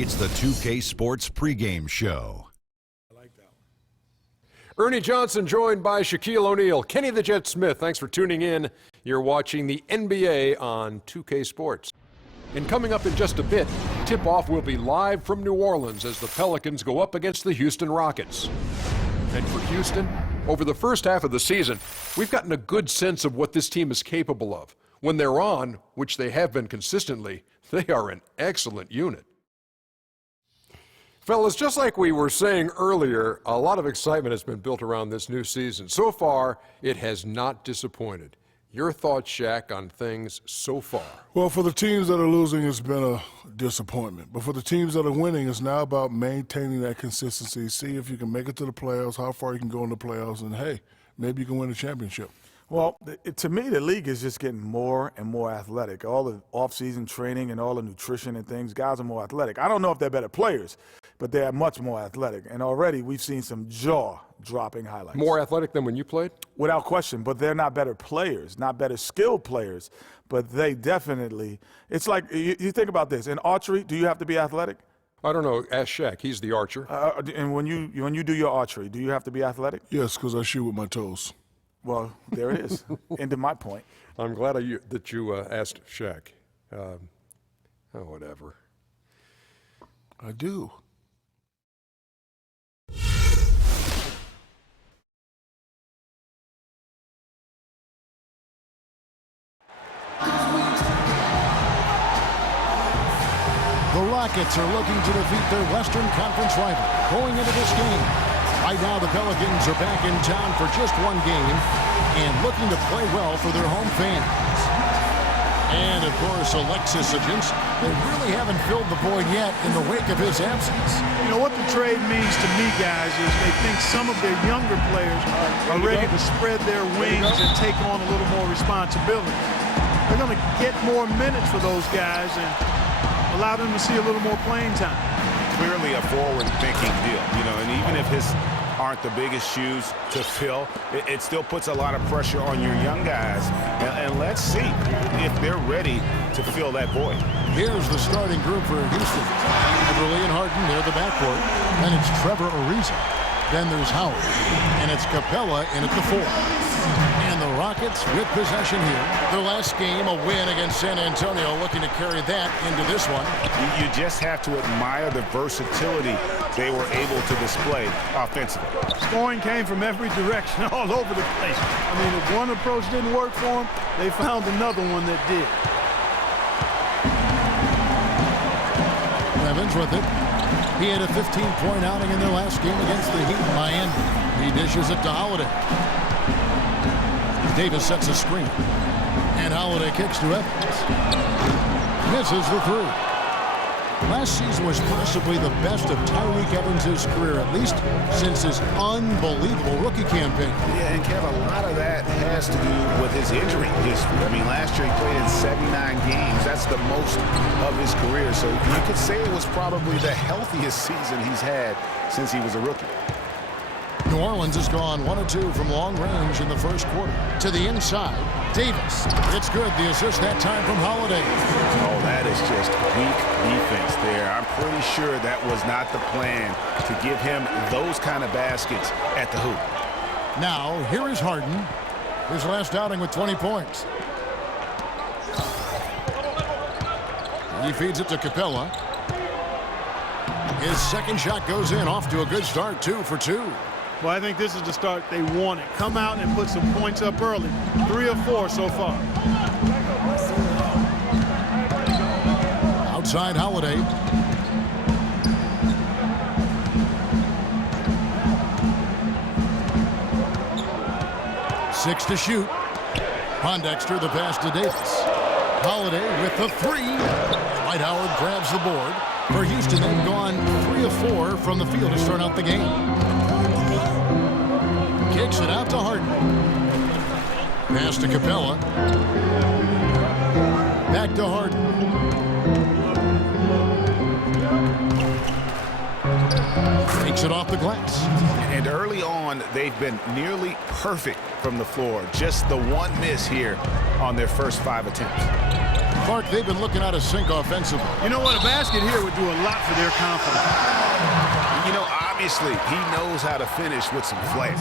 It's the 2K Sports pregame show. I like that one. Ernie Johnson joined by Shaquille O'Neal. Kenny the Jet Smith, thanks for tuning in. You're watching the NBA on 2K Sports. And coming up in just a bit, tip-off will be live from New Orleans as the Pelicans go up against the Houston Rockets. And for Houston, over the first half of the season, we've gotten a good sense of what this team is capable of. When they're on, which they have been consistently, they are an excellent unit. Fellas, just like we were saying earlier, a lot of excitement has been built around this new season. So far, it has not disappointed. Your thoughts, Shaq, on things so far? Well, for the teams that are losing, it's been a disappointment. But for the teams that are winning, it's now about maintaining that consistency. See if you can make it to the playoffs, how far you can go in the playoffs, and, hey, maybe you can win a championship. Well, to me, the league is just getting more and more athletic. All the off-season training and all the nutrition and things, guys are more athletic. I don't know if they're better players, but they're much more athletic. And already we've seen some jaw-dropping highlights. More athletic than when you played? Without question, but they're not better players, not better skilled players, but they definitely – it's like you think about this. In archery, do you have to be athletic? I don't know. Ask Shaq. He's the archer. And when you do your archery, do you have to be athletic? Yes, because I shoot with my toes. Well, there it is. End of my point. I'm glad that you asked Shaq. Whatever. I do. The Rockets are looking to defeat their Western Conference rival going into this game. Right now, the Pelicans are back in town for just one game and looking to play well for their home fans. And, of course, Alexis Agents, they really haven't filled the void yet in the wake of his absence. You know, what the trade means to me, guys, is they think some of their younger players are ready to spread their wings and take on a little more responsibility. They're going to get more minutes for those guys and allow them to see a little more playing time. Clearly a forward-thinking deal, you know, and even if his aren't the biggest shoes to fill, it still puts a lot of pressure on your young guys. And let's see if they're ready to fill that void. Here's the starting group for Houston. Everly and Harden near the backcourt. Then it's Trevor Ariza. Then there's Howard. And it's Capella in at the 4. And the Rockets with possession here. Their last game, a win against San Antonio, looking to carry that into this one. You just have to admire the versatility they were able to display offensively. Scoring came from every direction, all over the place. I mean, if one approach didn't work for them, they found another one that did. Evans with it. He had a 15-point outing in their last game against the Heat in Miami. He dishes it to Holiday. Davis sets a screen. And Holiday kicks to Evans. Misses the 3. Last season was possibly the best of Tyreke Evans' career, at least since his unbelievable rookie campaign. Yeah, and Kev, a lot of that has to do with his injury history. I mean, last year he played in 79 games. That's the most of his career. So you could say it was probably the healthiest season he's had since he was a rookie. New Orleans has gone 1 of 2 from long range in the first quarter. To the inside, Davis. It's good. The assist that time from Holiday. Oh, that is just weak defense there. I'm pretty sure that was not the plan to give him those kind of baskets at the hoop. Now, here is Harden. His last outing with 20 points. He feeds it to Capella. His second shot goes in, off to a good start, 2 for 2. Well, I think this is the start they wanted. Come out and put some points up early. 3 of 4 so far. Outside Holiday. Six to shoot. Pondexter the pass to Davis. Holiday with the 3. Dwight Howard grabs the board. For Houston, they've gone 3 of 4 from the field to start out the game. Kicks it out to Harden. Pass to Capella. Back to Harden. Takes it off the glass. And early on, they've been nearly perfect from the floor. Just the one miss here on their first 5 attempts. Clark, they've been looking out of sync offensively. You know what? A basket here would do a lot for their confidence. You know, obviously, he knows how to finish with some flair.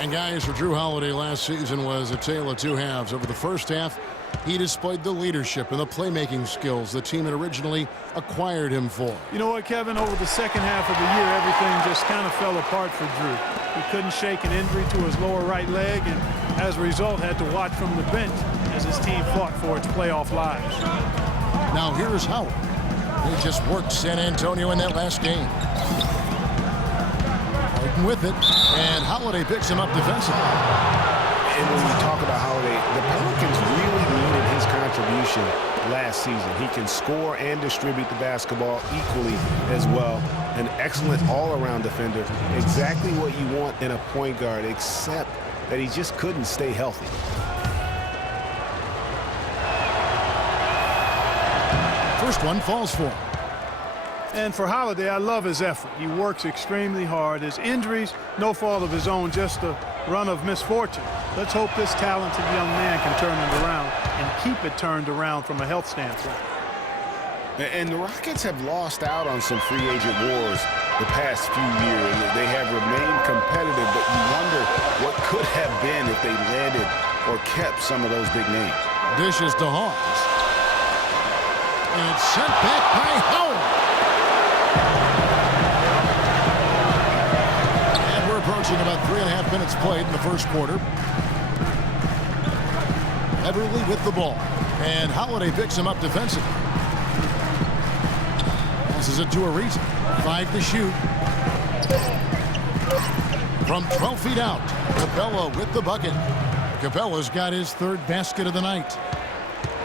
And guys, for Drew Holiday last season was a tale of two halves. Over the first half, he displayed the leadership and the playmaking skills the team had originally acquired him for. You know what, Kevin? Over the second half of the year, everything just kind of fell apart for Drew. He couldn't shake an injury to his lower right leg, and as a result, had to watch from the bench as his team fought for its playoff lives. Now here's Howard. He just worked San Antonio in that last game. Harden with it, and Holiday picks him up defensively. And when we talk about Holiday, the Pelicans really needed his contribution last season. He can score and distribute the basketball equally as well. An excellent all-around defender. Exactly what you want in a point guard, except that he just couldn't stay healthy. First one falls for him. And for Holiday, I love his effort. He works extremely hard. His injuries, no fault of his own, just a run of misfortune. Let's hope this talented young man can turn it around and keep it turned around from a health standpoint. And the Rockets have lost out on some free agent wars the past few years. They have remained competitive, but you wonder what could have been if they landed or kept some of those big names. Dishes to Hawks. And it's sent back by Howard. And we're approaching about 3.5 minutes played in the first quarter. Everly with the ball. And Holiday picks him up defensively. Passes it to Ariza. 5 to shoot. From 12 feet out, Capella with the bucket. Capella's got his third basket of the night.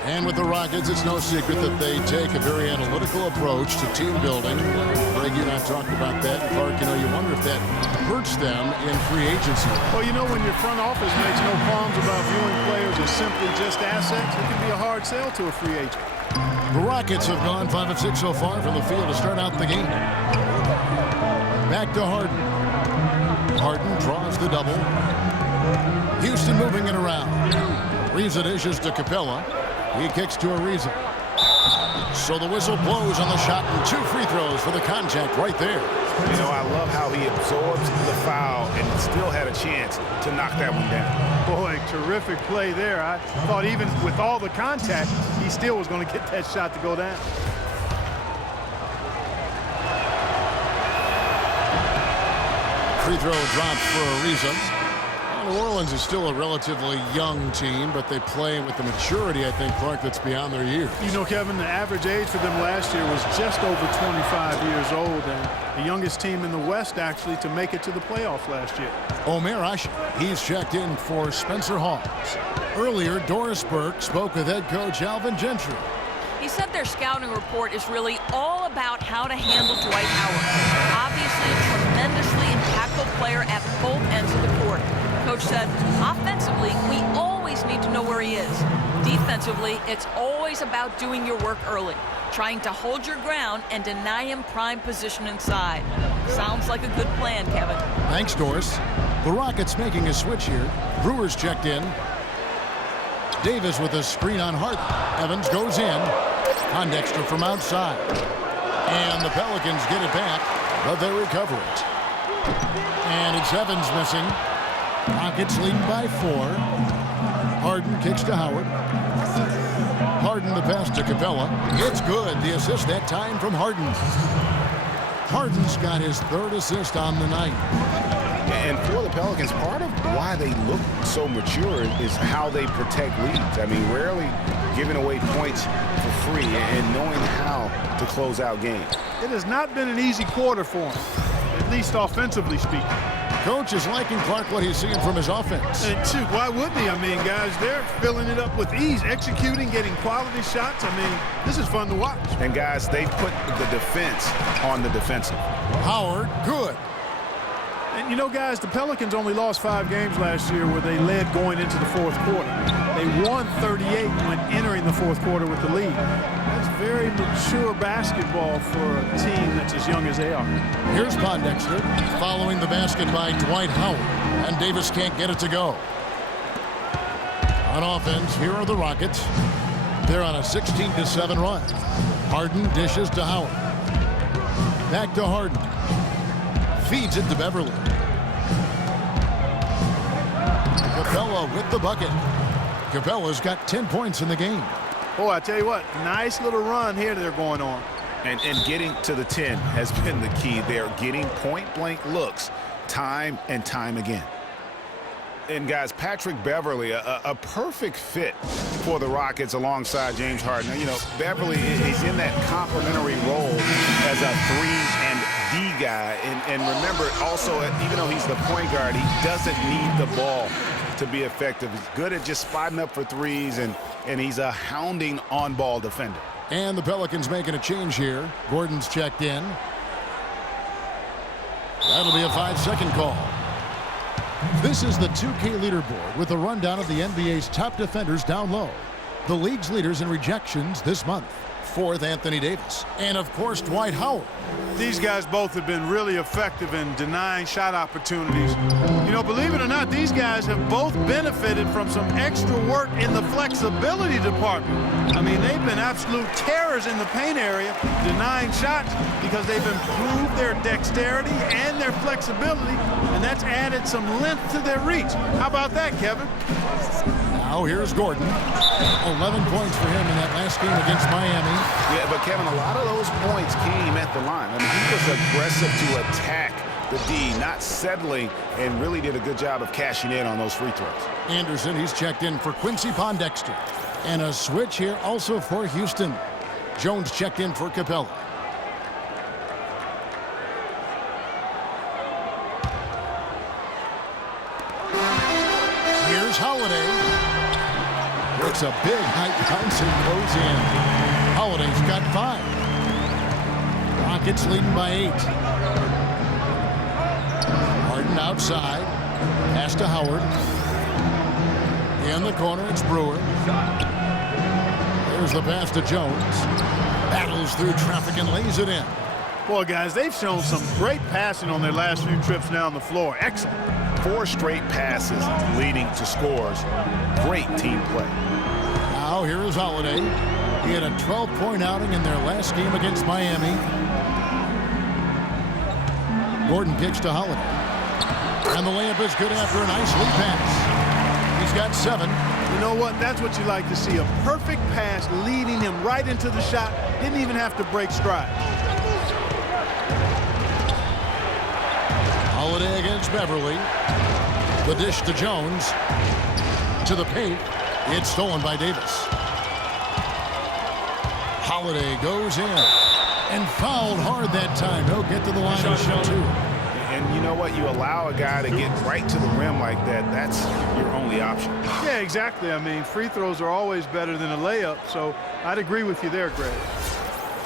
And with the Rockets, it's no secret that they take a very analytical approach to team building. Greg, you and I talked about that. Clark, you know, you wonder if that hurts them in free agency. Well, you know, when your front office makes no qualms about viewing players as simply just assets, it can be a hard sell to a free agent. The Rockets have gone 5 of 6 so far from the field to start out the game. Back to Harden. Harden draws the double. Houston moving it around. Ariza dishes to Capella. He kicks to Ariza. So the whistle blows on the shot and 2 free throws for the contact right there. You know, I love how he absorbs the foul and still had a chance to knock that one down. Boy, terrific play there. I thought even with all the contact, he still was going to get that shot to go down. Free throw drops for Ariza. New Orleans is still a relatively young team, but they play with the maturity, I think, Clark, that's beyond their years. You know, Kevin, the average age for them last year was just over 25 years old, and the youngest team in the West, actually, to make it to the playoffs last year. Omer Asher, he's checked in for Spencer Hawes. Earlier, Doris Burke spoke with head coach Alvin Gentry. He said their scouting report is really all about how to handle Dwight Howard. Obviously, a tremendously impactful player at both ends of the court. Coach said, offensively, we always need to know where he is. Defensively, it's always about doing your work early, trying to hold your ground and deny him prime position inside. Sounds like a good plan, Kevin. Thanks, Doris. The Rockets making a switch here. Brewers checked in. Davis with a screen on Harden. Evans goes in. On Dexter from outside. And the Pelicans get it back, but they recover it. And it's Evans missing. Rockets leading by 4. Harden kicks to Howard. Harden the pass to Capella. It's good. The assist that time from Harden. Harden's got his 3rd assist on the night. And for the Pelicans, part of why they look so mature is how they protect leads. I mean, rarely giving away points for free and knowing how to close out games. It has not been an easy quarter for him, at least offensively speaking. Coach is liking Clark what he's seeing from his offense. And shoot, why wouldn't he? I mean, guys, they're filling it up with ease, executing, getting quality shots. I mean, this is fun to watch. And guys, they've put the defense on the defensive. Howard, good. And you know, guys, the Pelicans only lost 5 games last year where they led going into the fourth quarter. They won 38 when entering the fourth quarter with the lead. That's very mature basketball for a team that's as young as they are. Here's Pondexter following the basket by Dwight Howard, and Davis can't get it to go. On offense, here are the Rockets. They're on a 16-7 run. Harden dishes to Howard. Back to Harden. Feeds it to Beverly. Capella with the bucket. Capella's got 10 points in the game. Boy, I tell you what, nice little run here they're going on. And getting to the 10 has been the key. They're getting point-blank looks time and time again. And, guys, Patrick Beverly, a perfect fit for the Rockets alongside James Harden. Now, you know, Beverly is in that complementary role as a 3 and D guy. And remember, also, even though he's the point guard, he doesn't need the ball to be effective. He's good at just spotting up for threes, and he's a hounding on-ball defender. And the Pelicans making a change here. Gordon's checked in. That'll be a 5-second call. This is the 2K leaderboard with a rundown of the NBA's top defenders down low. The league's leaders in rejections this month. 4th, Anthony Davis. And, of course, Dwight Howard. These guys both have been really effective in denying shot opportunities. You know, believe it or not, these guys have both benefited from some extra work in the flexibility department. I mean, they've been absolute terrors in the paint area, denying shots because they've improved their dexterity and their flexibility, and that's added some length to their reach. How about that, Kevin? Now here's Gordon. 11 points for him in that last game against Miami. Yeah, but Kevin, a lot of those points came at the line. I mean, he was aggressive to attack the D, not settling, and really did a good job of cashing in on those free throws. Anderson, he's checked in for Quincy Pondexter. And a switch here also for Houston. Jones checked in for Capella. Here's Holiday. Works a big height bounce and goes in. Holiday's got 5. Rockets leading by 8. Harden outside. Pass to Howard. In the corner, it's Brewer. There's the pass to Jones. Battles through traffic and lays it in. Boy, guys, they've shown some great passing on their last few trips down the floor. Excellent. 4 straight passes leading to scores. Great team play. Now here is Holiday. He had a 12-point outing in their last game against Miami. Gordon kicks to Holiday. And the layup is good after a nice lead pass. He's got 7. You know what? That's what you like to see. A perfect pass leading him right into the shot. Didn't even have to break stride. Holiday against Beverly. The dish to Jones. To the paint. It's stolen by Davis. Holiday goes in. And fouled hard that time. He'll get to the line and shoot 2. And you know what? You allow a guy to get right to the rim like that. That's your only option. Yeah, exactly. I mean, free throws are always better than a layup. So I'd agree with you there, Greg.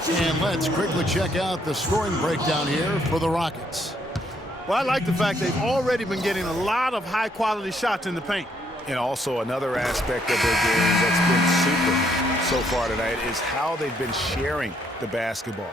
And let's quickly check out the scoring breakdown here for the Rockets. Well, I like the fact they've already been getting a lot of high-quality shots in the paint. And also another aspect of their game that's been super so far tonight is how they've been sharing the basketball.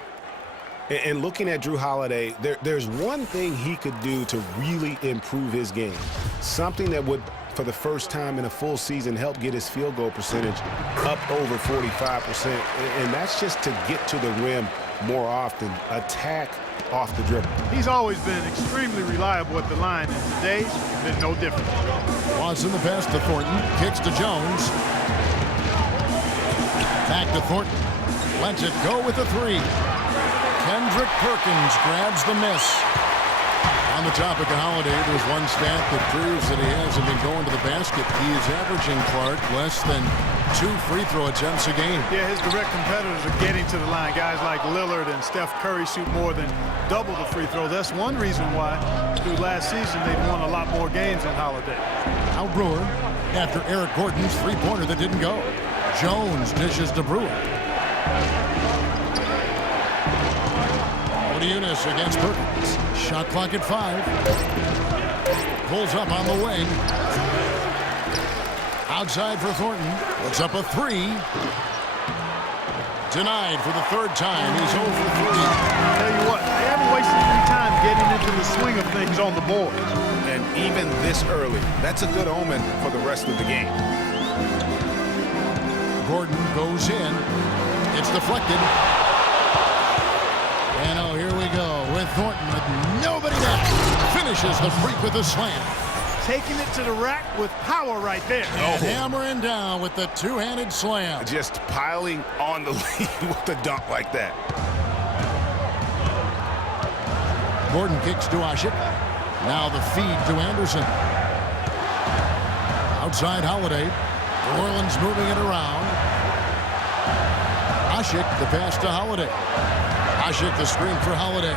And looking at Drew Holiday, there's one thing he could do to really improve his game. Something that would, for the first time in a full season, help get his field goal percentage up over 45%. And that's just to get to the rim more often, attack off the dribble. He's always been extremely reliable at the line, and today's been no different. Watson the pass to Thornton, kicks to Jones. Back to Thornton, lets it go with a 3. Kendrick Perkins grabs the miss. On the topic of Holiday, there's one stat that proves that he hasn't been going to the basket. He is averaging, Clark, less than 2 free throw attempts a game. Yeah, his direct competitors are getting to the line. Guys like Lillard and Steph Curry shoot more than double the free throw. That's one reason why, through last season, they've won a lot more games than Holiday. Now Brewer, after Eric Gordon's three-pointer that didn't go. Jones dishes to Brewer. Unis against Perkins. Shot clock at 5. Pulls up on the wing. Outside for Thornton. Puts up a 3. Denied for the 3rd time. He's 0 for 3. Tell you what, they haven't wasted any time getting into the swing of things on the board. And even this early, that's a good omen for the rest of the game. Gordon goes in. It's deflected. And oh, here we go with Thornton with nobody there. Finishes the freak with a slam. Taking it to the rack with power right there. And hammering down with the two-handed slam. Just piling on the lead with a dunk like that. Gordon kicks to Ashik. Now the feed to Anderson. Outside Holiday. New Orleans moving it around. Ashik, the pass to Holiday. Ashik, the screen for Holiday.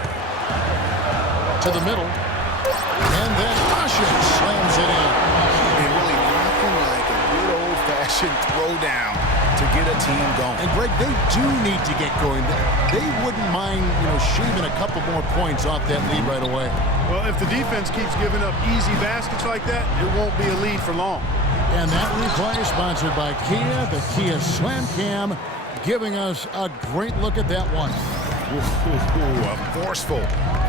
To the middle. And then Ashik slams it in. And really nothing like a good old-fashioned throwdown to get a team going. And Greg, they do need to get going. They wouldn't mind, shaving a couple more points off that lead right away. Well, if the defense keeps giving up easy baskets like that, it won't be a lead for long. And that replay sponsored by Kia, the Kia Slam Cam, giving us a great look at that one. A forceful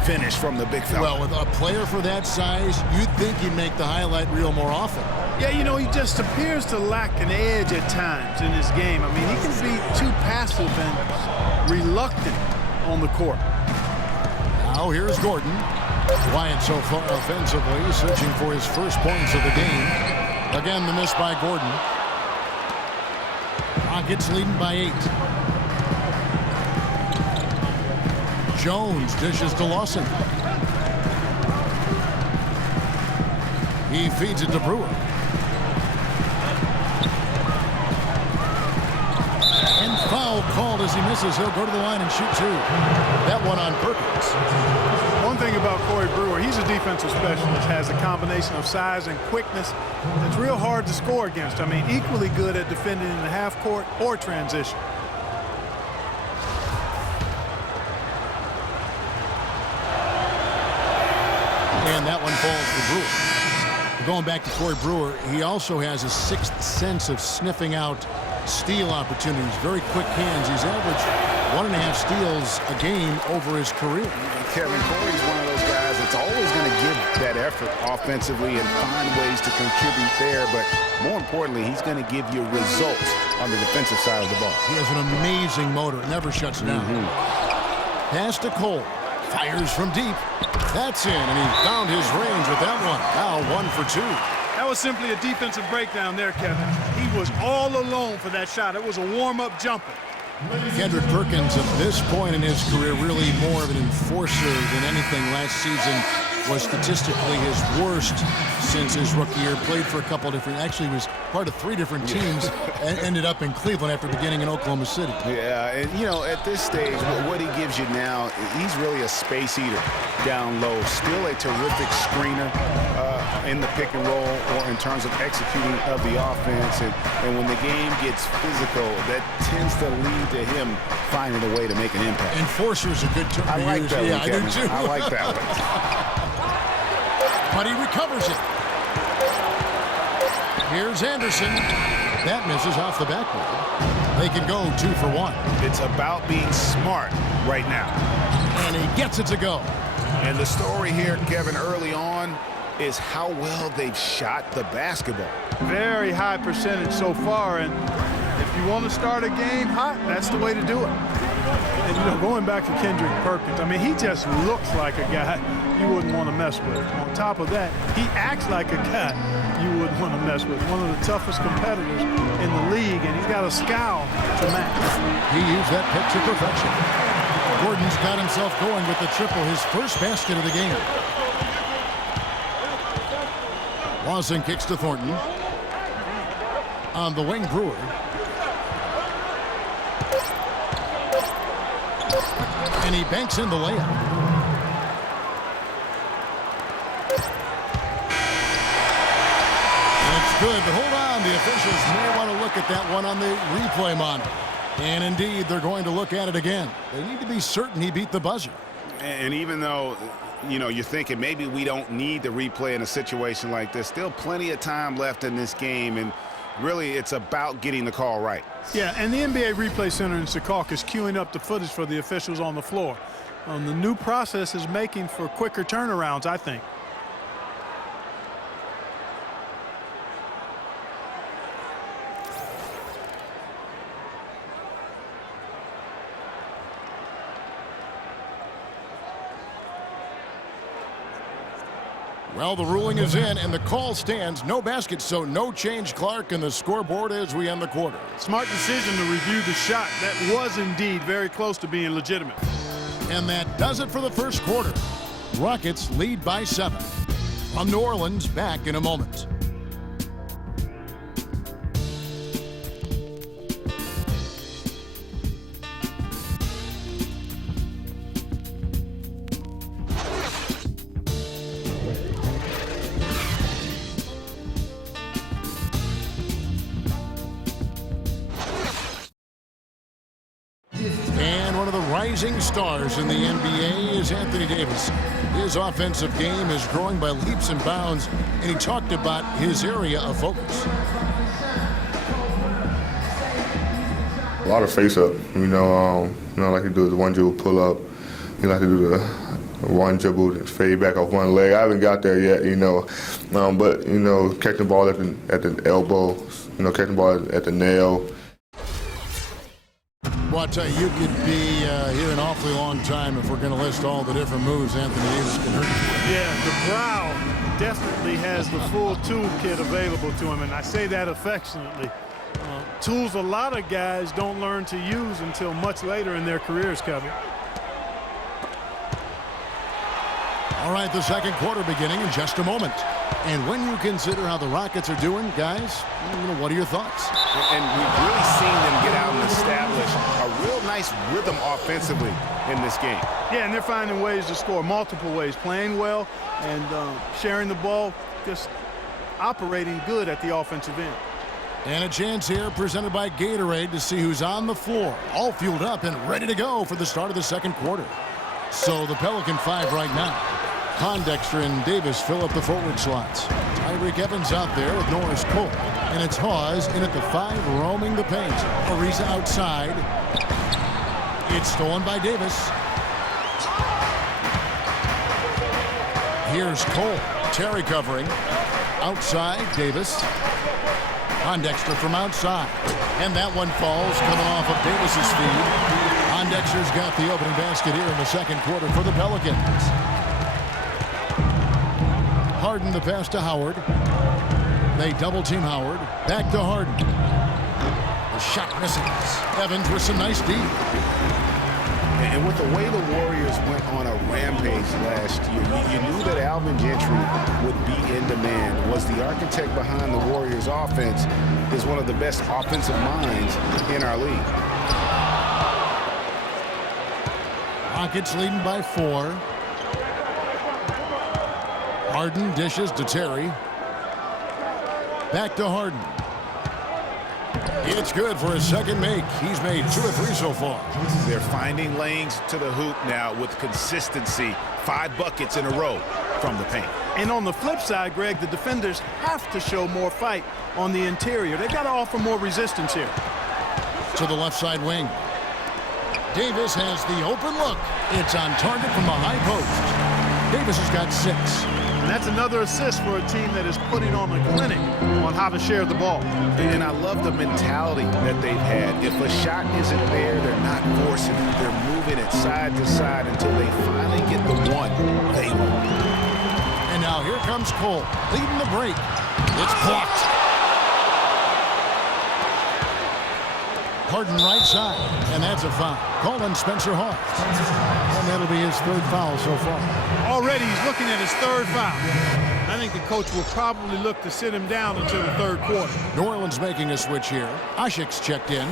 finish from the big fella. Well, with a player for that size, you'd think he'd make the highlight reel more often. Yeah, he just appears to lack an edge at times in this game. I mean, he can be too passive and reluctant on the court. Now here's Gordon. Wyatt so far offensively, searching for his first points of the game. Again, the miss by Gordon. Rockets leading by 8. Jones dishes to Lawson. He feeds it to Brewer. And foul called as he misses. He'll go to the line and shoot 2. That one on Perkins. One thing about Corey Brewer, he's a defensive specialist, has a combination of size and quickness that's real hard to score against. I mean, equally good at defending in the half court or transition. And that one falls for Brewer. Going back to Corey Brewer, he also has a 6th sense of sniffing out steal opportunities. Very quick hands. He's averaged 1.5 steals a game over his career. Kevin, Corey's one of those guys that's always going to give that effort offensively and find ways to contribute there. But more importantly, he's going to give you results on the defensive side of the ball. He has an amazing motor. It never shuts down. Pass to Cole. Fires from deep. That's in, and he found his range with that one. Now 1 for 2. That was simply a defensive breakdown there, Kevin. He was all alone for that shot. It was a warm-up jumper. Kendrick Perkins, at this point in his career, really more of an enforcer than anything. Last season was statistically his worst since his rookie year. Played for a couple different, actually was part of 3 different teams and ended up in Cleveland after beginning in Oklahoma City. Yeah, and at this stage, what he gives you now, he's really a space eater down low. Still a terrific screener in the pick and roll or in terms of executing of the offense. And when the game gets physical, that tends to lead to him finding a way to make an impact. Enforcer is a good term to like use. that Yeah, one, I do Kevin. too. I like that one. But he recovers it. Here's Anderson. That misses off the backboard. They can go 2 for 1. It's about being smart right now. And he gets it to go. And the story here, Kevin, early on is how well they've shot the basketball. Very high percentage so far, and if you want to start a game hot, that's the way to do it. And going back to Kendrick Perkins, I mean, he just looks like a guy you wouldn't want to mess with. On top of that, he acts like a guy you wouldn't want to mess with. One of the toughest competitors in the league, and he's got a scowl to match. He used that pick to perfection. Gordon's got himself going with the triple, his first basket of the game. Lawson kicks to Thornton. On the wing, Brewer. And he banks in the layup. And it's good. Hold on. The officials may want to look at that one on the replay monitor. And indeed, they're going to look at it again. They need to be certain he beat the buzzer. And even though, you know, you're thinking maybe we don't need the replay in a situation like this, still plenty of time left in this game, and really it's about getting the call right. Yeah, and the NBA Replay Center in Secaucus is queuing up the footage for the officials on the floor. The new process is making for quicker turnarounds, I think. Well, the ruling is in, and the call stands. No basket, so no change, Clark, and the scoreboard as we end the quarter. Smart decision to review the shot. That was indeed very close to being legitimate. And that does it for the first quarter. Rockets lead by 7. From New Orleans, back in a moment. And one of the rising stars in the NBA is Anthony Davis. His offensive game is growing by leaps and bounds, and he talked about his area of focus. A lot of face-up, like he do the one dribble pull-up. He like to do the one dribble and fade back off one leg. I haven't got there yet, but catching the ball at the elbow, catching the ball at the nail. Well, I tell you, you could be here an awfully long time if we're going to list all the different moves Anthony Davis can hurt. Yeah, the brow definitely has the full toolkit available to him, and I say that affectionately. Tools a lot of guys don't learn to use until much later in their careers, Kevin. All right, the second quarter beginning in just a moment. And when you consider how the Rockets are doing, guys, what are your thoughts? And we've really seen them get out and establish a real nice rhythm offensively in this game. Yeah, and they're finding ways to score multiple ways, playing well and sharing the ball, just operating good at the offensive end. And a chance here presented by Gatorade to see who's on the floor, all fueled up and ready to go for the start of the second quarter. So the Pelican 5 right now. Pondexter and Davis fill up the forward slots. Tyreek Evans out there with Norris Cole. And it's Hawes in at the 5, roaming the paint. Ariza outside. It's stolen by Davis. Here's Cole. Terry covering. Outside, Davis. Pondexter from outside. And that one falls coming off of Davis's feed. Pondexter's got the opening basket here in the second quarter for the Pelicans. Harden the pass to Howard. They double team Howard. Back to Harden. The shot misses. Evans with some nice D. And with the way the Warriors went on a rampage last year, you knew that Alvin Gentry would be in demand. Was the architect behind the Warriors' offense, is one of the best offensive minds in our league. Rockets leading by 4. Harden dishes to Terry. Back to Harden. It's good for his second make. He's made 2 or 3 so far. They're finding lanes to the hoop now with consistency. 5 buckets in a row from the paint. And on the flip side, Greg, the defenders have to show more fight on the interior. They've got to offer more resistance here. To the left side wing. Davis has the open look. It's on target from the high post. Davis has got 6. And that's another assist for a team that is putting on a clinic on how to share the ball. And I love the mentality that they've had. If a shot isn't there, they're not forcing it. They're moving it side to side until they finally get the one they want. And now here comes Cole, leading the break. It's blocked. Harden right side, and that's a foul. Calling Spencer Hawes. And that'll be his 3rd foul so far. Already he's looking at his 3rd foul. I think the coach will probably look to sit him down until the 3rd quarter. New Orleans making a switch here. Ashik's checked in.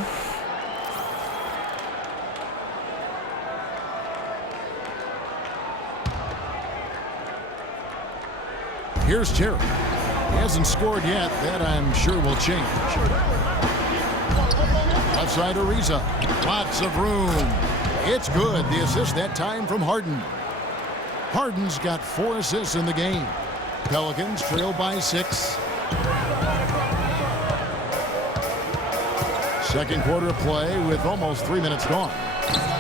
Here's Terry. He hasn't scored yet. That I'm sure will change. Left side Ariza. Lots of room. It's good. The assist that time from Harden. Harden's got 4 assists in the game. Pelicans trail by 6. Second quarter play with almost 3 minutes gone.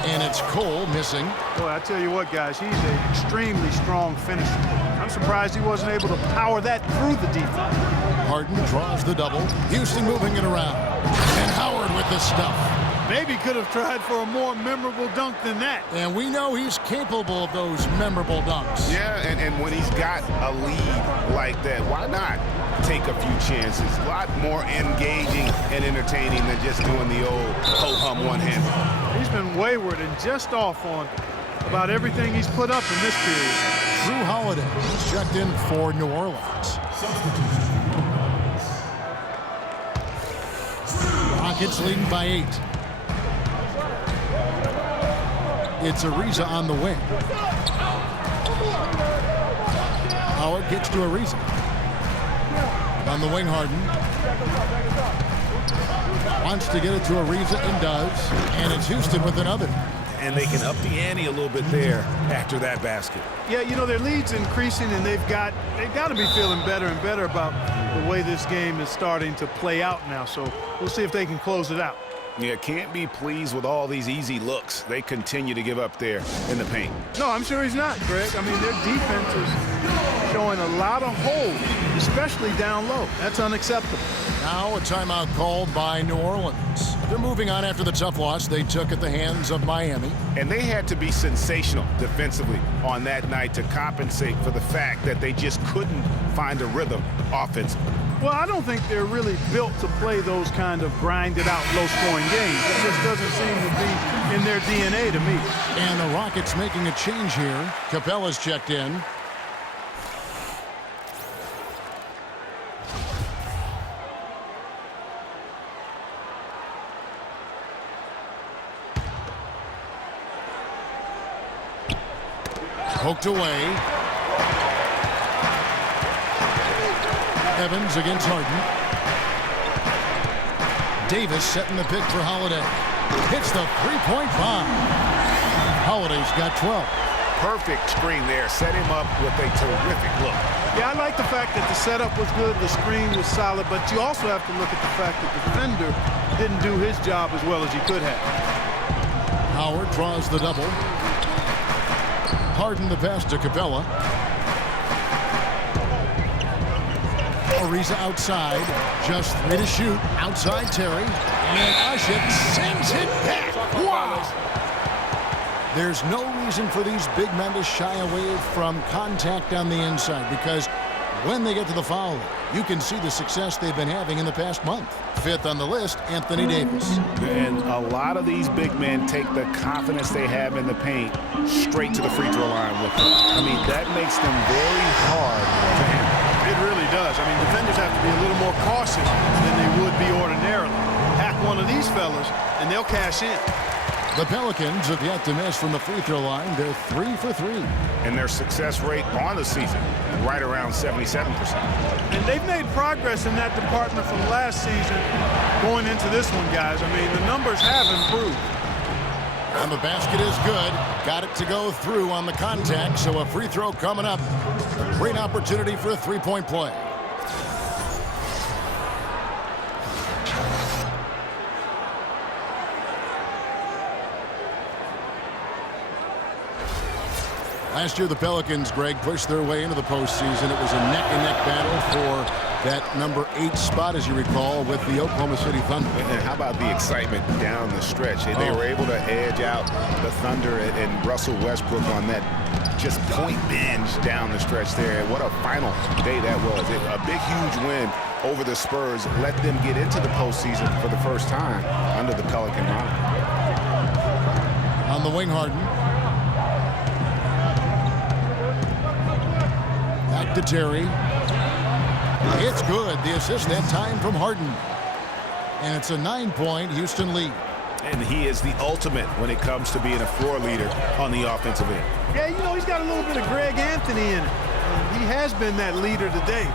And it's Cole missing. Boy, I tell you what, guys, he's an extremely strong finisher. I'm surprised he wasn't able to power that through the defense. Harden draws the double. Houston moving it around. And Howard with the stuff. Maybe could have tried for a more memorable dunk than that. And we know he's capable of those memorable dunks. Yeah, and when he's got a lead like that, why not take a few chances? A lot more engaging and entertaining than just doing the old ho-hum one-hander. He's been wayward and just off on about everything he's put up in this period. Drew Holiday is checked in for New Orleans. Rockets leading by 8. It's Ariza on the wing. Howard gets to Ariza. On the wing, Harden. Wants to get it to Ariza and does. And it's Houston with another. And they can up the ante a little bit there after that basket. Yeah, you know, their lead's increasing, and they've got to be feeling better and better about the way this game is starting to play out now. So we'll see if they can close it out. Yeah, can't be pleased with all these easy looks they continue to give up there in the paint. No, I'm sure he's not, Greg. I mean, their defense is showing a lot of hold, especially down low. That's unacceptable. Now a timeout called by New Orleans. They're moving on after the tough loss they took at the hands of Miami. And they had to be sensational defensively on that night to compensate for the fact that they just couldn't find a rhythm offensively. Well, I don't think they're really built to play those kind of grinded-out, low-scoring games. It just doesn't seem to be in their DNA to me. And the Rockets making a change here. Capella's checked in. Poked away. Evans against Harden. Davis setting the pick for Holiday. Hits the three-point bomb. Holiday's got 12. Perfect screen there. Set him up with a terrific look. Yeah, I like the fact that the setup was good, the screen was solid, but you also have to look at the fact that the defender didn't do his job as well as he could have. Howard draws the double. Harden the pass to Capella. Ariza outside. Just 3 to shoot. Outside Terry. And Ushit sends it back. Wow! There's no reason for these big men to shy away from contact on the inside, because when they get to the foul line, you can see the success they've been having in the past month. 5th on the list, Anthony Davis. And a lot of these big men take the confidence they have in the paint straight to the free throw line with them. I mean, that makes them very hard to handle. It really does. I mean, defenders have to be a little more cautious than they would be ordinarily. Hack one of these fellas, and they'll cash in. The Pelicans have yet to miss from the free throw line. They're 3 for 3. And their success rate on the season, right around 77%. And they've made progress in that department from last season going into this one, guys. I mean, the numbers have improved. And the basket is good. Got it to go through on the contact, so a free throw coming up. A great opportunity for a three-point play. Last year, the Pelicans, Greg, pushed their way into the postseason. It was a neck-and-neck battle for that number 8 spot, as you recall, with the Oklahoma City Thunder. And how about the excitement down the stretch? They were able to edge out the Thunder and Russell Westbrook on that just point binge down the stretch there. What a final day that was. A big, huge win over the Spurs let them get into the postseason for the first time under the Pelican moniker. On the wing, Harden. Back to Terry. It's good. The assist that time from Harden. And it's a 9-point Houston lead. And he is the ultimate when it comes to being a floor leader on the offensive end. Yeah, you know, he's got a little bit of Greg Anthony in it. And he has been that leader today.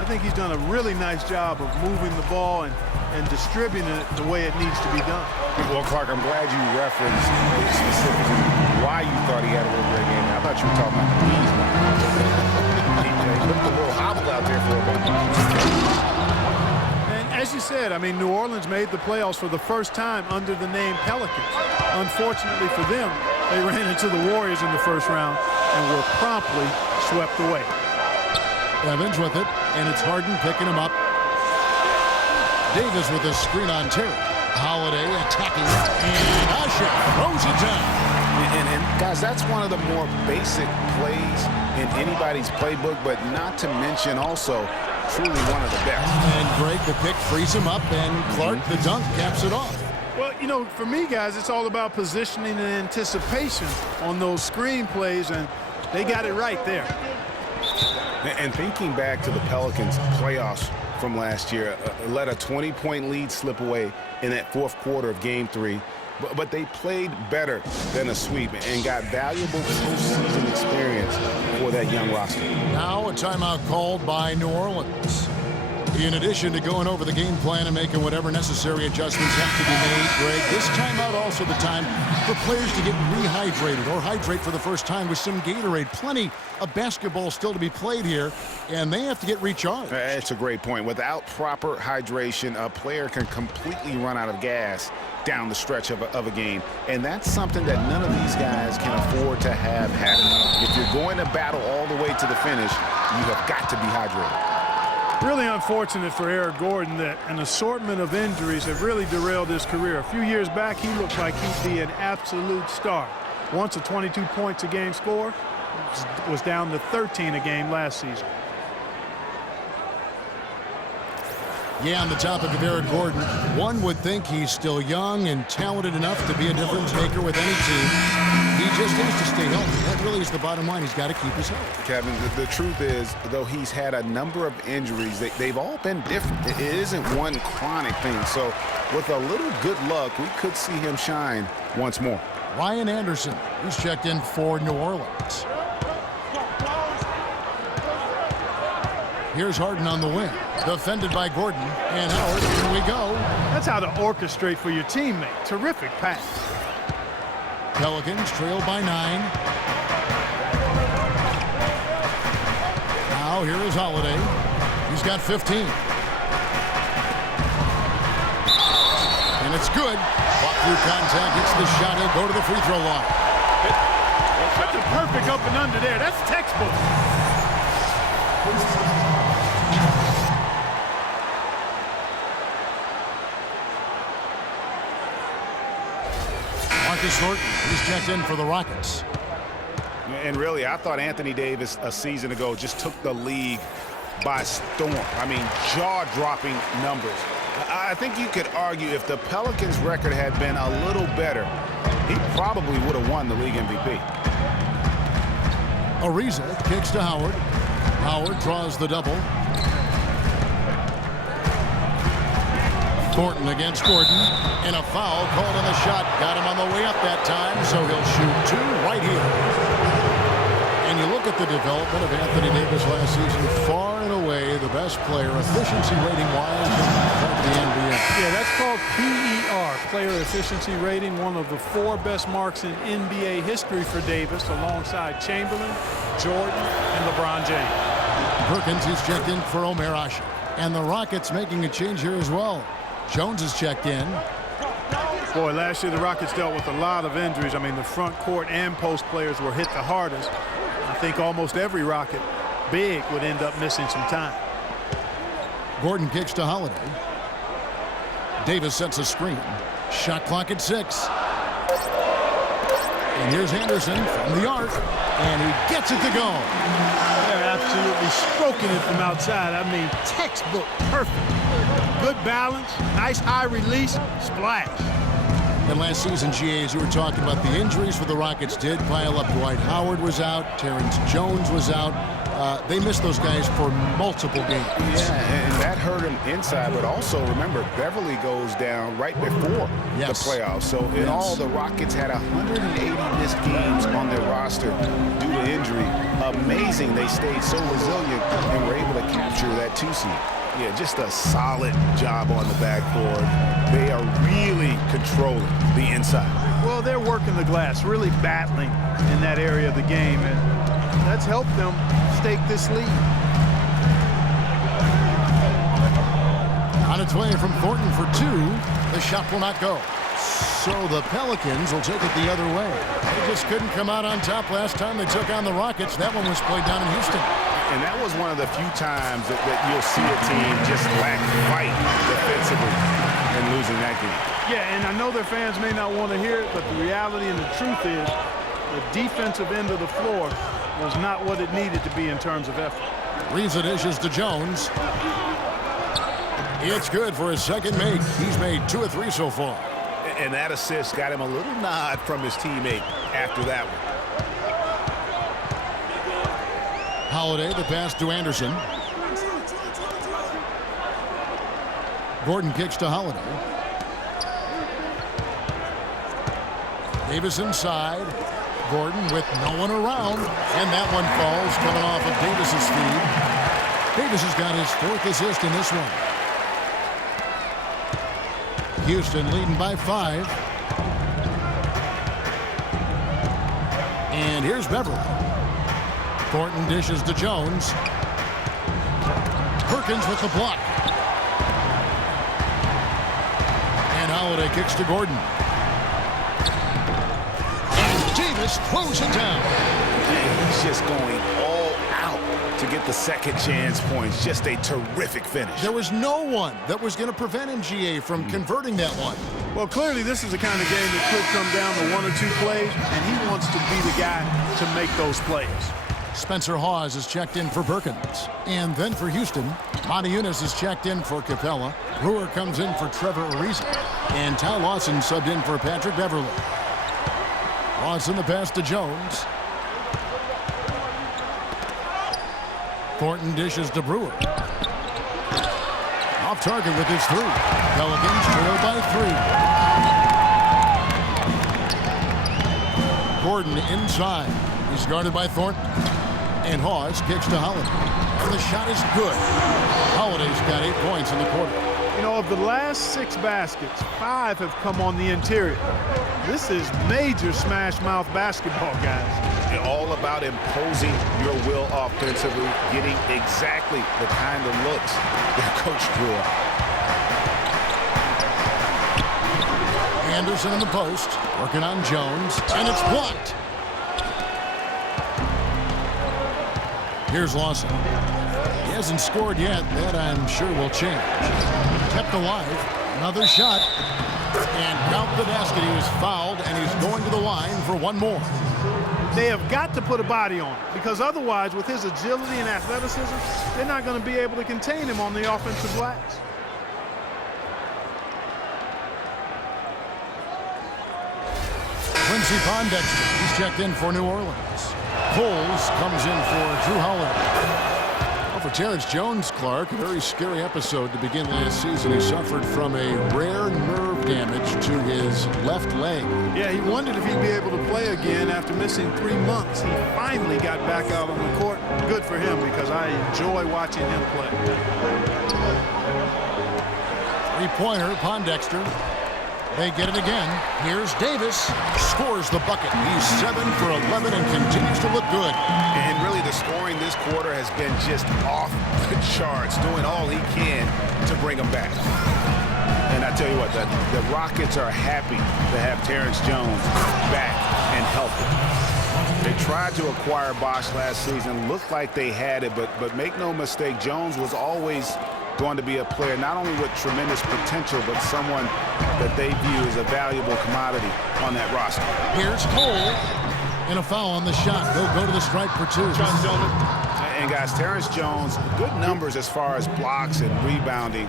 I think he's done a really nice job of moving the ball and distributing it the way it needs to be done. Well, Clark, I'm glad you referenced specifically why you thought he had a real great game. I thought you were talking about the knees. He looked a little hobbled out there for a moment. And as you said, I mean, New Orleans made the playoffs for the first time under the name Pelicans. Unfortunately for them, they ran into the Warriors in the first round and were promptly swept away. Evans with it, and it's Harden picking him up. Davis with a screen on Terry. Holiday attacking it, and Usher throws it down. And guys, that's one of the more basic plays in anybody's playbook, but not to mention also truly one of the best. And Greg, the pick, frees him up, and Clark, the dunk, caps it off. Well, you know, for me, guys, it's all about positioning and anticipation on those screen plays, and they got it right there. And thinking back to the Pelicans playoffs from last year, let a 20-point lead slip away in that fourth quarter of Game 3. But they played better than a sweep and got valuable postseason experience for that young roster. Now a timeout called by New Orleans. In addition to going over the game plan and making whatever necessary adjustments have to be made, Greg, this timeout also the time for players to get rehydrated or hydrate for the first time with some Gatorade. Plenty of basketball still to be played here, and they have to get recharged. That's a great point. Without proper hydration, a player can completely run out of gas down the stretch of a game, and that's something that none of these guys can afford to have happen. If you're going to battle all the way to the finish, you have got to be hydrated. Really unfortunate for Eric Gordon that an assortment of injuries have really derailed his career. A few years back, he looked like he'd be an absolute star. Once a 22 points a game score, was down to 13 a game last season. Yeah, on the topic of Eric Gordon, one would think he's still young and talented enough to be a difference maker with any team. He just has to stay healthy. That really is the bottom line. He's got to keep his health. Kevin, the truth is, though he's had a number of injuries, they've all been different. It isn't one chronic thing. So with a little good luck, we could see him shine once more. Ryan Anderson, who's checked in for New Orleans. Here's Harden on the wing. Defended by Gordon. And Howard, here we go. That's how to orchestrate for your teammate. Terrific pass. Pelicans trail by 9. Now here is Holiday. He's got 15. And it's good. Walk through contact, hits the shot. He'll go to the free throw line. That's a perfect up and under there. That's textbook. Marcus Thornton, he's checked in for the Rockets. And really, I thought Anthony Davis a season ago just took the league by storm. I mean, jaw-dropping numbers. I think you could argue if the Pelicans' record had been a little better, he probably would have won the league MVP. Ariza kicks to Howard. Howard draws the double. Thornton against Gordon, and a foul called on the shot. Got him on the way up that time, so he'll shoot 2 right here. And you look at the development of Anthony Davis last season, far and away the best player, efficiency rating-wise, in the NBA. Yeah, that's called PER, player efficiency rating, one of the 4 best marks in NBA history for Davis, alongside Chamberlain, Jordan, and LeBron James. Perkins is checked in for Omer Asher. And the Rockets making a change here as well. Jones is checked in. Boy, last year the Rockets dealt with a lot of injuries. I mean, the front court and post players were hit the hardest. I think almost every Rocket big would end up missing some time. Gordon kicks to Holiday. Davis sets a screen. Shot clock at 6. And here's Anderson from the arc. And he gets it to go. They're absolutely stroking it from outside. I mean, textbook perfect. Good balance, nice high release, splash. And last season, GA, as you were talking about, the injuries for the Rockets did pile up. Dwight Howard was out. Terrence Jones was out. They missed those guys for multiple games. Yeah, and that hurt him inside. But also, remember, Beverly goes down right before the playoffs. So in all, the Rockets had 180 missed games on their roster due to injury. Amazing they stayed so resilient and were able to capture that 2 seed. Yeah, just a solid job on the backboard. They are really controlling the inside. Well, they're working the glass, really battling in that area of the game, and that's helped them stake this lead. On its way from Thornton for 2. The shot will not go. So the Pelicans will take it the other way. They just couldn't come out on top last time they took on the Rockets. That one was played down in Houston. And that was one of the few times that you'll see a team just lack fight defensively in losing that game. Yeah, and I know their fans may not want to hear it, but the reality and the truth is the defensive end of the floor was not what it needed to be in terms of effort. Reza dishes to Jones. It's good for his second make. He's made 2 of 3 so far. And that assist got him a little nod from his teammate after that one. Holiday, the pass to Anderson. Gordon kicks to Holiday. Davis inside. Gordon with no one around. And that one falls, coming off of Davis's feed. Davis has got his 4th assist in this one. Houston leading by 5. And here's Beverly. Thornton dishes to Jones. Perkins with the block. And Holiday kicks to Gordon. And Davis throws it down. He's just going all out to get the second chance points. Just a terrific finish. There was no one that was going to prevent MGA from converting that one. Well, clearly this is the kind of game that could come down to 1 or 2 plays, and he wants to be the guy to make those plays. Spencer Hawes is checked in for Perkins. And then for Houston, Monty Eunice is checked in for Capella. Brewer comes in for Trevor Ariza. And Ty Lawson subbed in for Patrick Beverly. Lawson the pass to Jones. Thornton dishes to Brewer. Off target with his 3. Pelicans trail by 3. Gordon inside. He's guarded by Thornton. And Hawes kicks to Holiday. And the shot is good. Holiday's got 8 points in the quarter. You know, of the last 6 baskets, 5 have come on the interior. This is major smash mouth basketball, guys. All about imposing your will offensively, getting exactly the kind of looks that Coach drew up. Anderson in the post, working on Jones, and it's blocked. Here's Lawson. He hasn't scored yet. That, I'm sure, will change. Kept alive. Another shot. And count the basket. He was fouled, and he's going to the line for one more. They have got to put a body on him, because otherwise, with his agility and athleticism, they're not going to be able to contain him on the offensive glass. Quincy Pondexter, he's checked in for New Orleans. Coles comes in for Drew Holiday. Well, for Terrence Jones, Clark, a very scary episode to begin last season. He suffered from a rare nerve damage to his left leg. Yeah, he wondered if he'd be able to play again after missing 3 months. He finally got back out on the court. Good for him, because I enjoy watching him play. 3-pointer, Pondexter. They get it again. Here's Davis. Scores the bucket. He's 7 for 11 and continues to look good. And really the scoring this quarter has been just off the charts, doing all he can to bring them back. And I tell you what, the Rockets are happy to have Terrence Jones back and healthy. They tried to acquire Bosch last season. Looked like they had it, but make no mistake, Jones was always going to be a player not only with tremendous potential, but someone that they view as a valuable commodity on that roster. Here's Cole. And a foul on the shot. They'll go to the stripe for 2. And guys, Terrence Jones, good numbers as far as blocks and rebounding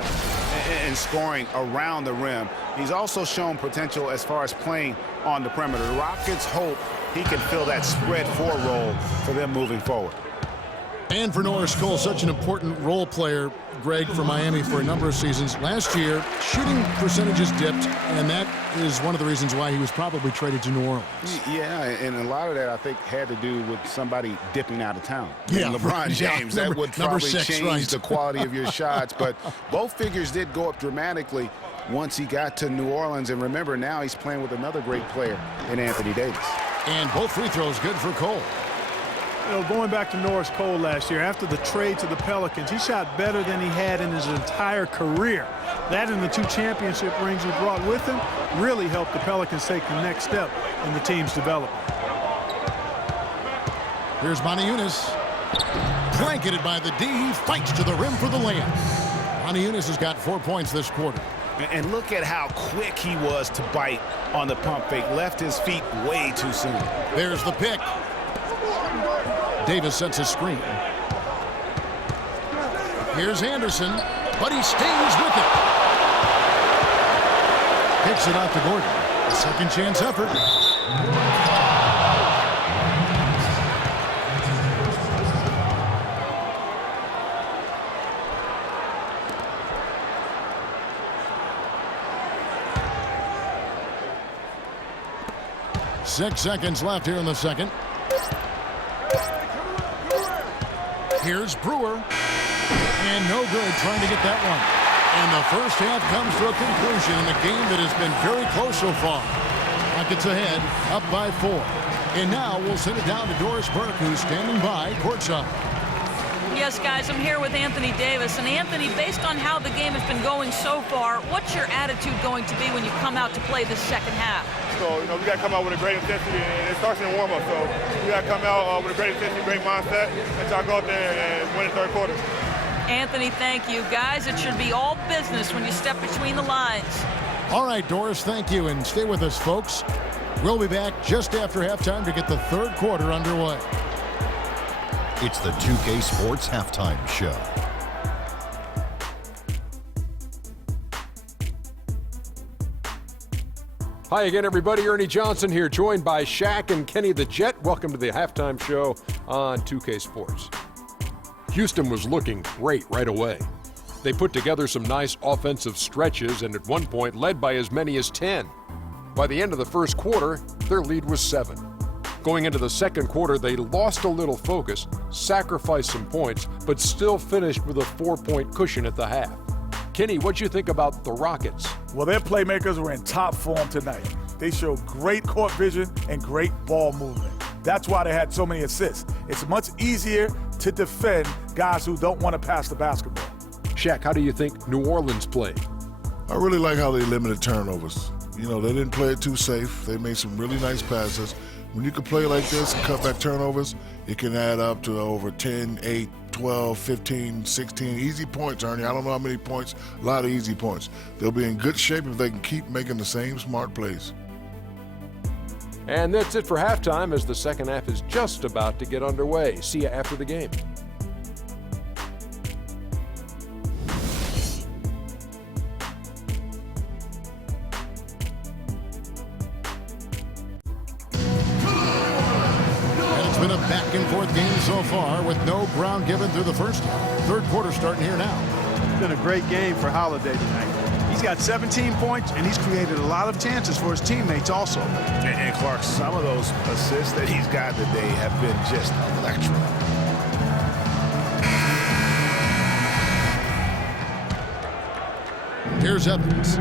and scoring around the rim. He's also shown potential as far as playing on the perimeter. The Rockets hope he can fill that spread 4 role for them moving forward. And for Norris Cole, such an important role player, Greg, for Miami for a number of seasons. Last year, shooting percentages dipped, and that is one of the reasons why he was probably traded to New Orleans. Yeah, and a lot of that, I think, had to do with somebody dipping out of town. Yeah, LeBron James, that would probably change the quality of your shots. But both figures did go up dramatically. once he got to New Orleans. And remember, now he's playing with another great player in Anthony Davis. And both free throws good for Cole. You know, going back to Norris Cole last year, after the trade to the Pelicans, he shot better than he had in his entire career. That and the 2 championship rings he brought with him really helped the Pelicans take the next step in the team's development. Here's Moniunas. Blanketed by the D. He fights to the rim for the layup. Moniunas has got 4 points this quarter. And look at how quick he was to bite on the pump fake. Left his feet way too soon. There's the pick. Davis sets a screen. Here's Anderson, but he stays with it. Kicks it out to Gordon. A second chance effort. Six seconds left here in the second. Here's Brewer. And no good trying to get that one. And the first half comes to a conclusion in a game that has been very close so far. Rockets ahead, up by 4. And now we'll send it down to Doris Burke, who's standing by courtside. Yes, guys, I'm here with Anthony Davis. And Anthony, based on how the game has been going so far, what's your attitude going to be when you come out to play this second half? So, you know, we got to come out with a great intensity, and it starts in the warm-up. So we got to come out with a great intensity, great mindset, and try to go out there and win the third quarter. Anthony, thank you. Guys, it should be all business when you step between the lines. All right, Doris, thank you. And stay with us, folks. We'll be back just after halftime to get the third quarter underway. It's the 2K Sports Halftime Show. Hi again, everybody. Ernie Johnson here, joined by Shaq and Kenny the Jet. Welcome to the halftime show on 2K Sports. Houston was looking great right away. They put together some nice offensive stretches and at one point led by as many as 10. By the end of the first quarter, their lead was 7. Going into the second quarter, they lost a little focus, sacrificed some points, but still finished with a 4-point cushion at the half. Kenny, what'd you think about the Rockets? Well, their playmakers were in top form tonight. They showed great court vision and great ball movement. That's why they had so many assists. It's much easier to defend guys who don't want to pass the basketball. Shaq, how do you think New Orleans played? I really like how they limited turnovers. You know, they didn't play it too safe. They made some really nice passes. When you can play like this and cut back turnovers, it can add up to over 10, 8, 12, 15, 16 easy points, Ernie. I don't know how many points, a lot of easy points. They'll be in good shape if they can keep making the same smart plays. And that's it for halftime as the second half is just about to get underway. See you after the game. It's been a back-and-forth game so far with no ground given through the first half. Third quarter starting here now. It's been a great game for Holiday tonight. He's got 17 points, and he's created a lot of chances for his teammates also. And Clark, some of those assists that he's got today have been just electric. Here's Evans.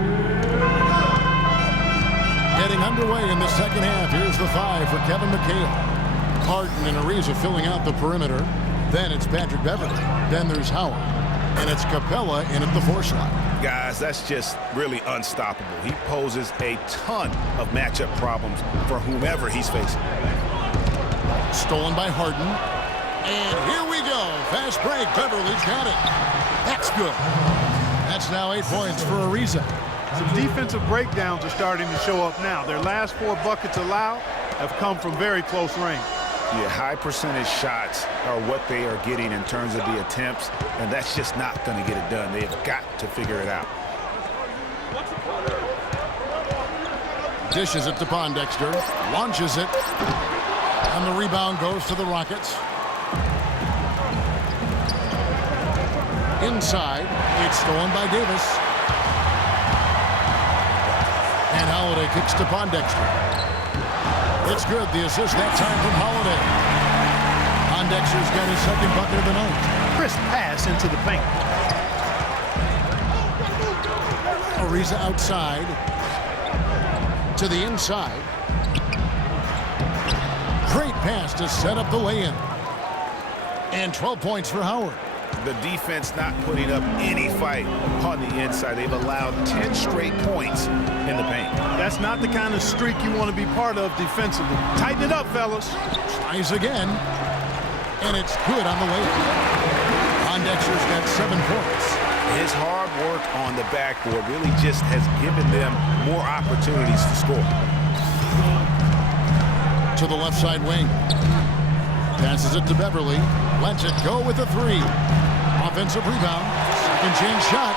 Getting underway in the second half. Here's the 5 for Kevin McHale. Harden and Ariza filling out the perimeter. Then it's Patrick Beverly. Then there's Howard. And it's Capella in at the 4 slot. Guys, that's just really unstoppable. He poses a ton of matchup problems for whomever he's facing. Stolen by Harden. And here we go. Fast break. Beverly's got it. That's good. That's now 8 points for Ariza. Some defensive breakdowns are starting to show up now. Their last 4 buckets allowed have come from very close range. Yeah, high percentage shots are what they are getting in terms of the attempts, and that's just not going to get it done. They've got to figure it out. Dishes it to Pondexter. Launches it. And the rebound goes to the Rockets. Inside. It's stolen by Davis. And Holiday kicks to Pondexter. It's good. The assist that time from Holiday. Pondexter's got his second bucket of the night. Crisp pass into the paint. Ariza outside to the inside. Great pass to set up the lay-in. And 12 points for Howard. The defense not putting up any fight on the inside. They've allowed 10 straight points in the paint. That's not the kind of streak you want to be part of defensively. Tighten it up, fellas. Tries again. And it's good on the way. Pondexter's got 7 points. His hard work on the backboard really just has given them more opportunities to score. To the left side wing. Passes it to Beverly. Lets it go with a 3. Offensive rebound. Second chance shot.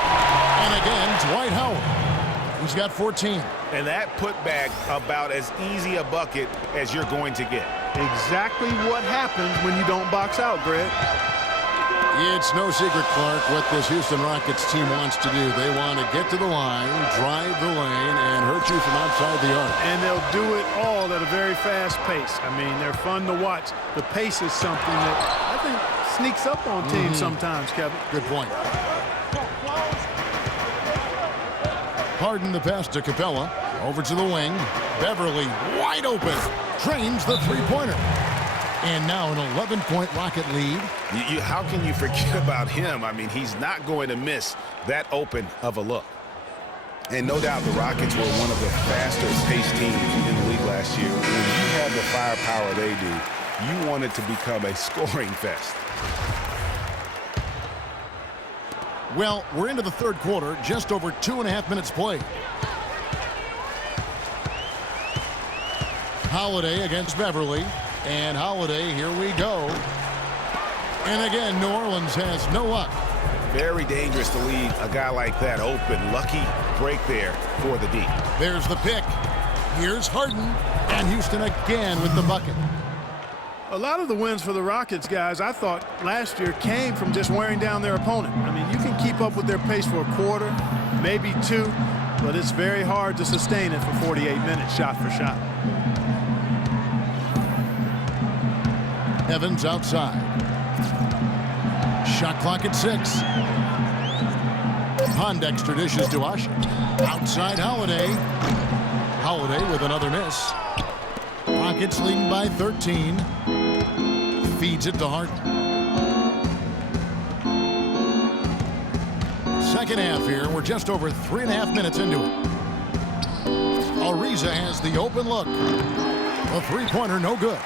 And again, Dwight Howard. He's got 14. And that putback about as easy a bucket as you're going to get. Exactly what happens when you don't box out, Greg. It's no secret, Clark, what this Houston Rockets team wants to do. They want to get to the line, drive the lane, and hurt you from outside the arc. And they'll do it all at a very fast pace. I mean, they're fun to watch. The pace is something that I think sneaks up on teams sometimes, Kevin. Good point. Harden the pass to Capella. Over to the wing. Beverly wide open. Drains the three-pointer. And now an 11-point Rocket lead. How can you forget about him? I mean, he's not going to miss that open of a look. And no doubt the Rockets were one of the faster-paced teams in the league last year. When you have the firepower they do, you want it to become a scoring fest. Well, we're into the third quarter, just over 2.5 minutes played. Holiday against Beverly. And Holiday, here we go. And again, New Orleans has no luck. Very dangerous to leave a guy like that open. Lucky break there for the D. There's the pick. Here's Harden. And Houston again with the bucket. A lot of the wins for the Rockets, guys, I thought last year came from just wearing down their opponent. I mean, you can keep up with their pace for a quarter, maybe 2, but it's very hard to sustain it for 48 minutes, shot for shot. Evans outside. Shot clock at 6. Pondexter dishes to Usher. Outside Holiday. Holiday with another miss. Rockets leading by 13. Feeds it to Harden. Second half here. We're just over 3.5 minutes into it. Ariza has the open look. A three-pointer, no good.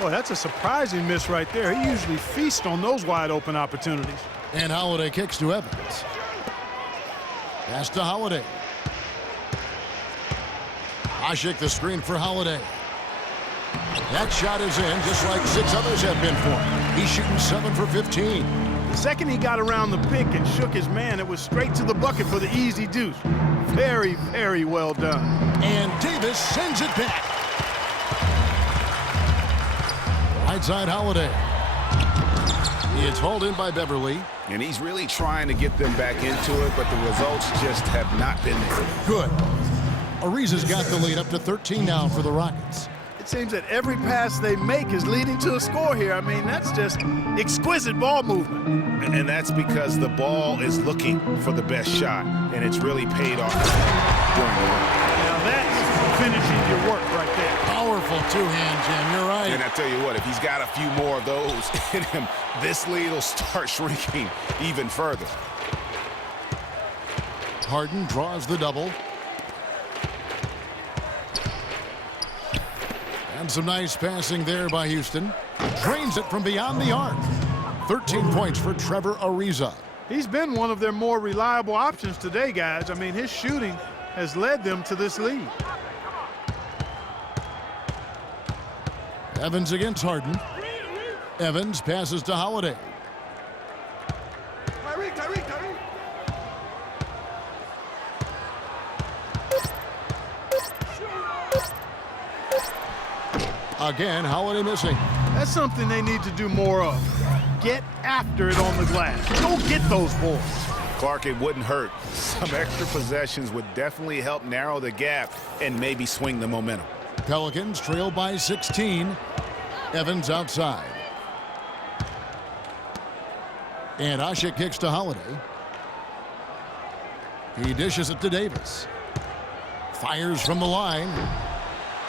Boy, that's a surprising miss right there. He usually feasts on those wide open opportunities. And Holiday kicks to Evans. Pass to Holiday. Ashik the screen for Holiday. That shot is in, just like 6 others have been for him. He's shooting 7 for 15. The second he got around the pick and shook his man, it was straight to the bucket for the easy deuce. Very, very well done. And Davis sends it back. Right side Holiday. It's hauled in by Beverly. And he's really trying to get them back into it, but the results just have not been there. Good. Ariza's got the lead up to 13 now for the Rockets. It seems that every pass they make is leading to a score here. I mean, that's just exquisite ball movement. And that's because the ball is looking for the best shot, and it's really paid off during the run. Now that's finishing your work right there. Powerful two-hand jam, you're right. And I tell you what, if he's got a few more of those in him, this lead will start shrinking even further. Harden draws the double. And some nice passing there by Houston. Drains it from beyond the arc. 13 points for Trevor Ariza. He's been one of their more reliable options today, guys. I mean, his shooting has led them to this lead. Evans against Harden. Evans passes to Holiday. Again, Holiday missing. That's something they need to do more of. Get after it on the glass. Go get those boards. Clark, it wouldn't hurt. Some extra possessions would definitely help narrow the gap and maybe swing the momentum. Pelicans trail by 16. Evans outside. And Ashik kicks to Holiday. He dishes it to Davis. Fires from the line.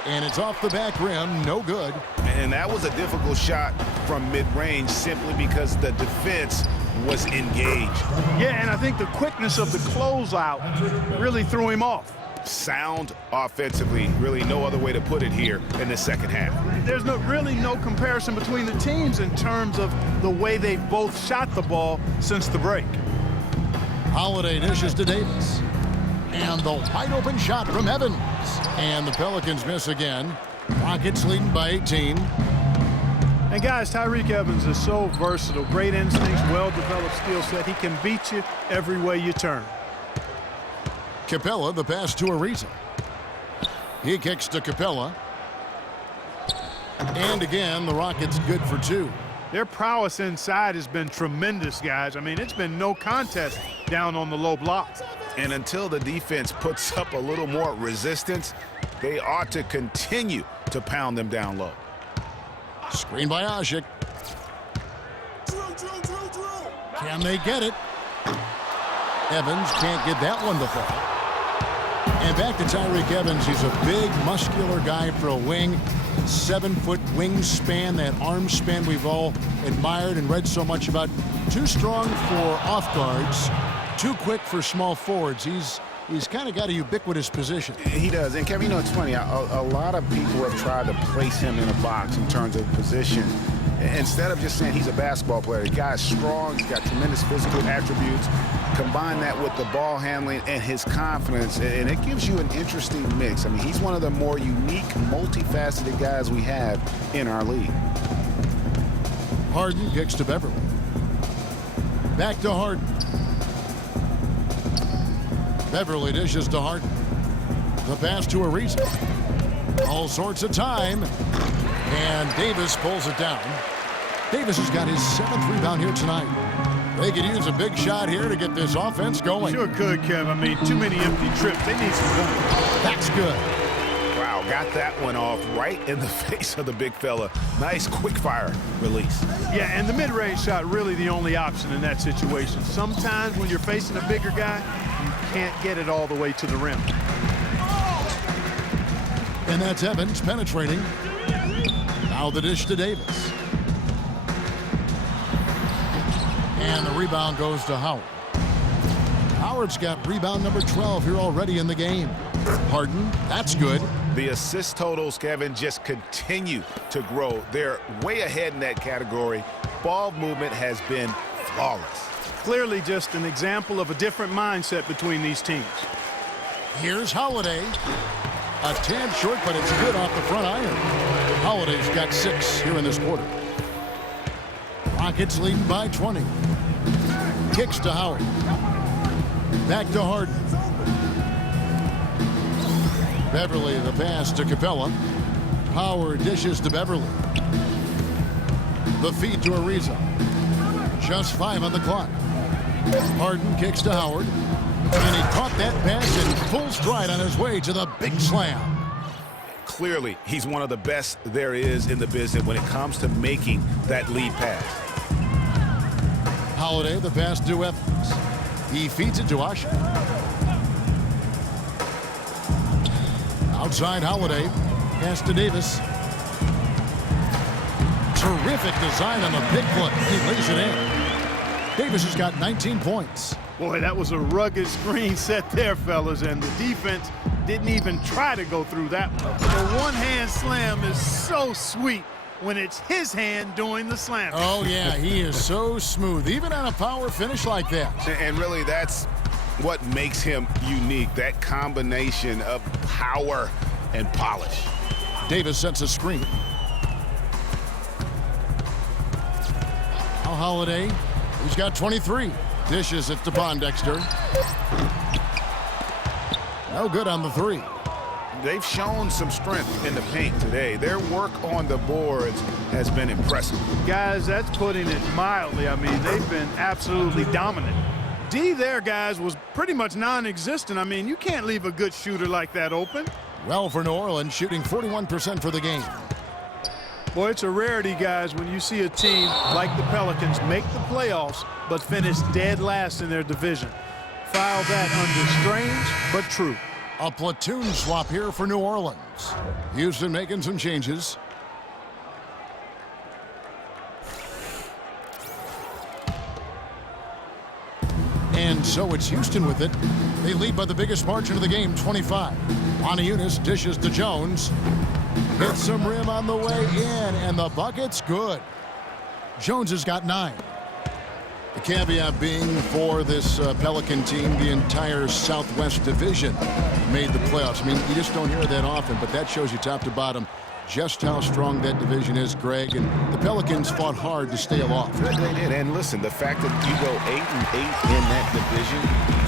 And it's off the back rim. No good. And that was a difficult shot from mid-range simply because the defense was engaged. Yeah, and I think the quickness of the closeout really threw him off. Sound offensively, really no other way to put it here in the second half. There's really no comparison between the teams in terms of the way they've both shot the ball since the break. Holiday dishes to Davis. And the wide open shot from Evans. And the Pelicans miss again. Rockets leading by 18. And guys, Tyreke Evans is so versatile. Great instincts, well-developed skill set. He can beat you every way you turn. Capella, the pass to Ariza. He kicks to Capella. And again, the Rockets good for two. Their prowess inside has been tremendous, guys. I mean, it's been no contest down on the low block. And until the defense puts up a little more resistance, they ought to continue to pound them down low. Screen by Asik. Can they get it? Evans can't get that one to fall. And back to Tyreke Evans. He's a big, muscular guy for a wing. 7-foot wingspan, that arm span we've all admired and read so much about. Too strong for off guards, too quick for small forwards. He's kind of got a ubiquitous position. He does. And Kevin, you know, it's funny. A lot of people have tried to place him in a box in terms of position. Instead of just saying he's a basketball player, the guy's strong, he's got tremendous physical attributes. Combine that with the ball handling and his confidence, and it gives you an interesting mix. I mean, he's one of the more unique, multifaceted guys we have in our league. Harden kicks to Beverly. Back to Harden. Beverly dishes to Harden. The pass to Ariza. All sorts of time. And Davis pulls it down. Davis has got his 7th rebound here tonight. They could use a big shot here to get this offense going. Sure could, Kev. I mean, too many empty trips. They need some points. That's good. Wow, got that one off right in the face of the big fella. Nice quick fire release. Yeah, and the mid-range shot really the only option in that situation. Sometimes when you're facing a bigger guy, you can't get it all the way to the rim. And that's Evans penetrating. Now the dish to Davis. And the rebound goes to Howard. Howard's got rebound number 12 here already in the game. Harden, that's good. The assist totals, Kevin, just continue to grow. They're way ahead in that category. Ball movement has been flawless. Clearly just an example of a different mindset between these teams. Here's Holiday. A tad short, but it's good off the front iron. Holiday's got 6 here in this quarter. Rockets leading by 20. Kicks to Howard. Back to Harden. Beverly, the pass to Capella. Howard dishes to Beverly. The feed to Ariza. Just 5 on the clock. Harden kicks to Howard. And he caught that pass in full stride on his way to the big slam. Clearly, he's one of the best there is in the business when it comes to making that lead pass. Holiday, the pass to Evans. He feeds it to Asik. Outside Holiday. Pass to Davis. Terrific design on the big foot. He lays it in. Davis has got 19 points. Boy, that was a rugged screen set there, fellas, and the defense didn't even try to go through that one. The one-hand slam is so sweet when it's his hand doing the slam. Oh, yeah, he is so smooth, even on a power finish like that. And really, that's what makes him unique, that combination of power and polish. Davis sets a screen. Now Holiday, he's got 23. Dishes it to Pondexter. No good on the 3. They've shown some strength in the paint today. Their work on the boards has been impressive. Guys, that's putting it mildly. I mean, they've been absolutely dominant. D there, guys, was pretty much non-existent. I mean, you can't leave a good shooter like that open. Well for New Orleans, shooting 41% for the game. Boy, it's a rarity, guys, when you see a team like the Pelicans make the playoffs but finish dead last in their division. File that under strange but true. A platoon swap here for New Orleans. Houston making some changes. And so it's Houston with it. They lead by the biggest margin of the game, 25. Eunice dishes to Jones. Hits some rim on the way in, and the bucket's good. Jones has got 9. The caveat being for this Pelican team, the entire Southwest Division made the playoffs. I mean, you just don't hear that often, but that shows you top to bottom just how strong that division is, Greg. And the Pelicans fought hard to stay aloft. They did. And listen, the fact that you go 8-8 in that division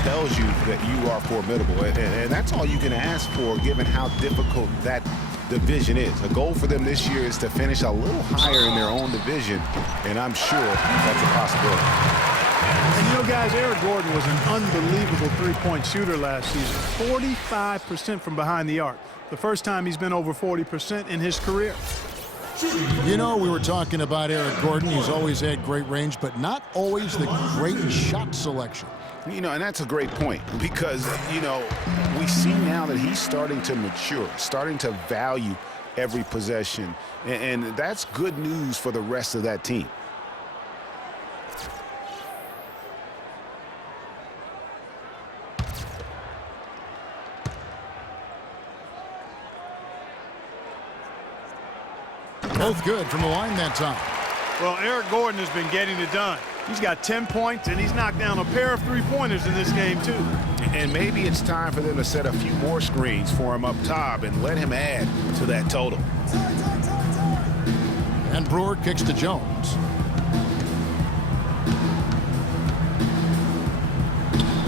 tells you that you are formidable. And that's all you can ask for, given how difficult that division is. The goal for them this year is to finish a little higher in their own division, and I'm sure that's a possibility. And you know, guys, Eric Gordon was an unbelievable three-point shooter last season. 45% from behind the arc. The first time he's been over 40% in his career. You know, we were talking about Eric Gordon. He's always had great range, but not always the great shot selection. You know, and that's a great point because, you know, we see now that he's starting to mature, starting to value every possession, and that's good news for the rest of that team. Both good from the line that time. Well, Eric Gordon has been getting it done. He's got 10 points, and he's knocked down a pair of three-pointers in this game, too. And maybe it's time for them to set a few more screens for him up top and let him add to that total. And Brewer kicks to Jones.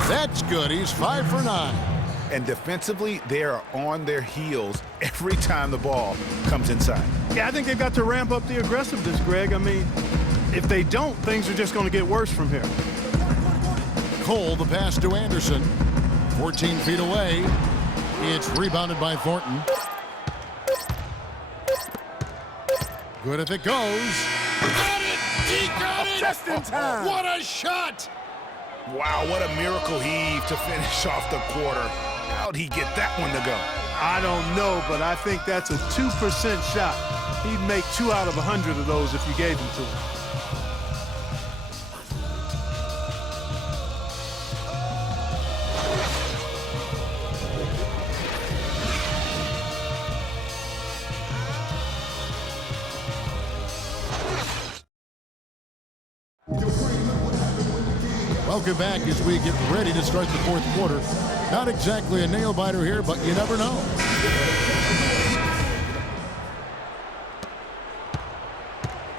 That's good. He's 5 for 9. And defensively, they are on their heels every time the ball comes inside. Yeah, I think they've got to ramp up the aggressiveness, Greg. I mean, if they don't, things are just going to get worse from here. Cole, the pass to Anderson. 14 feet away. It's rebounded by Thornton. Good if it goes. Got it! He got it! Just in time. What a shot! Wow, what a miracle heave to finish off the quarter. How'd he get that one to go? I don't know, but I think that's a 2% shot. He'd make 2 out of 100 of those if you gave them to him. Welcome back as we get ready to start the fourth quarter. Not exactly a nail-biter here, but you never know.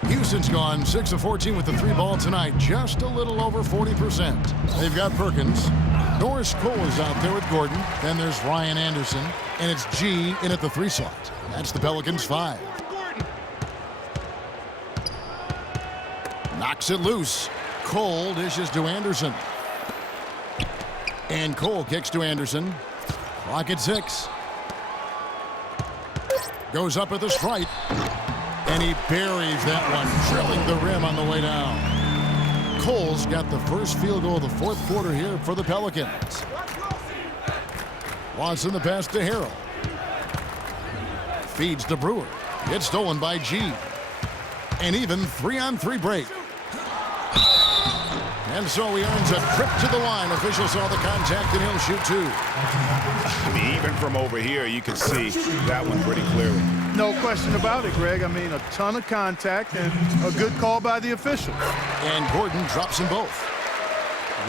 Houston's gone 6 of 14 with the 3-ball tonight. Just a little over 40%. They've got Perkins. Norris Cole is out there with Gordon. Then there's Ryan Anderson. And it's G in at the 3 slot. That's the Pelicans 5. Knocks it loose. Cole dishes to Anderson. And Cole kicks to Anderson. Clock at 6. Goes up at the stripe. And he buries that one, drilling the rim on the way down. Cole's got the first field goal of the fourth quarter here for the Pelicans. Watson the pass to Harrell. Feeds to Brewer. It's stolen by G. An even 3-on-3 break. And so he earns a trip to the line. Officials saw the contact, and he'll shoot 2. I mean, even from over here, you can see that one pretty clearly. No question about it, Greg. I mean, a ton of contact and a good call by the official. And Gordon drops them both.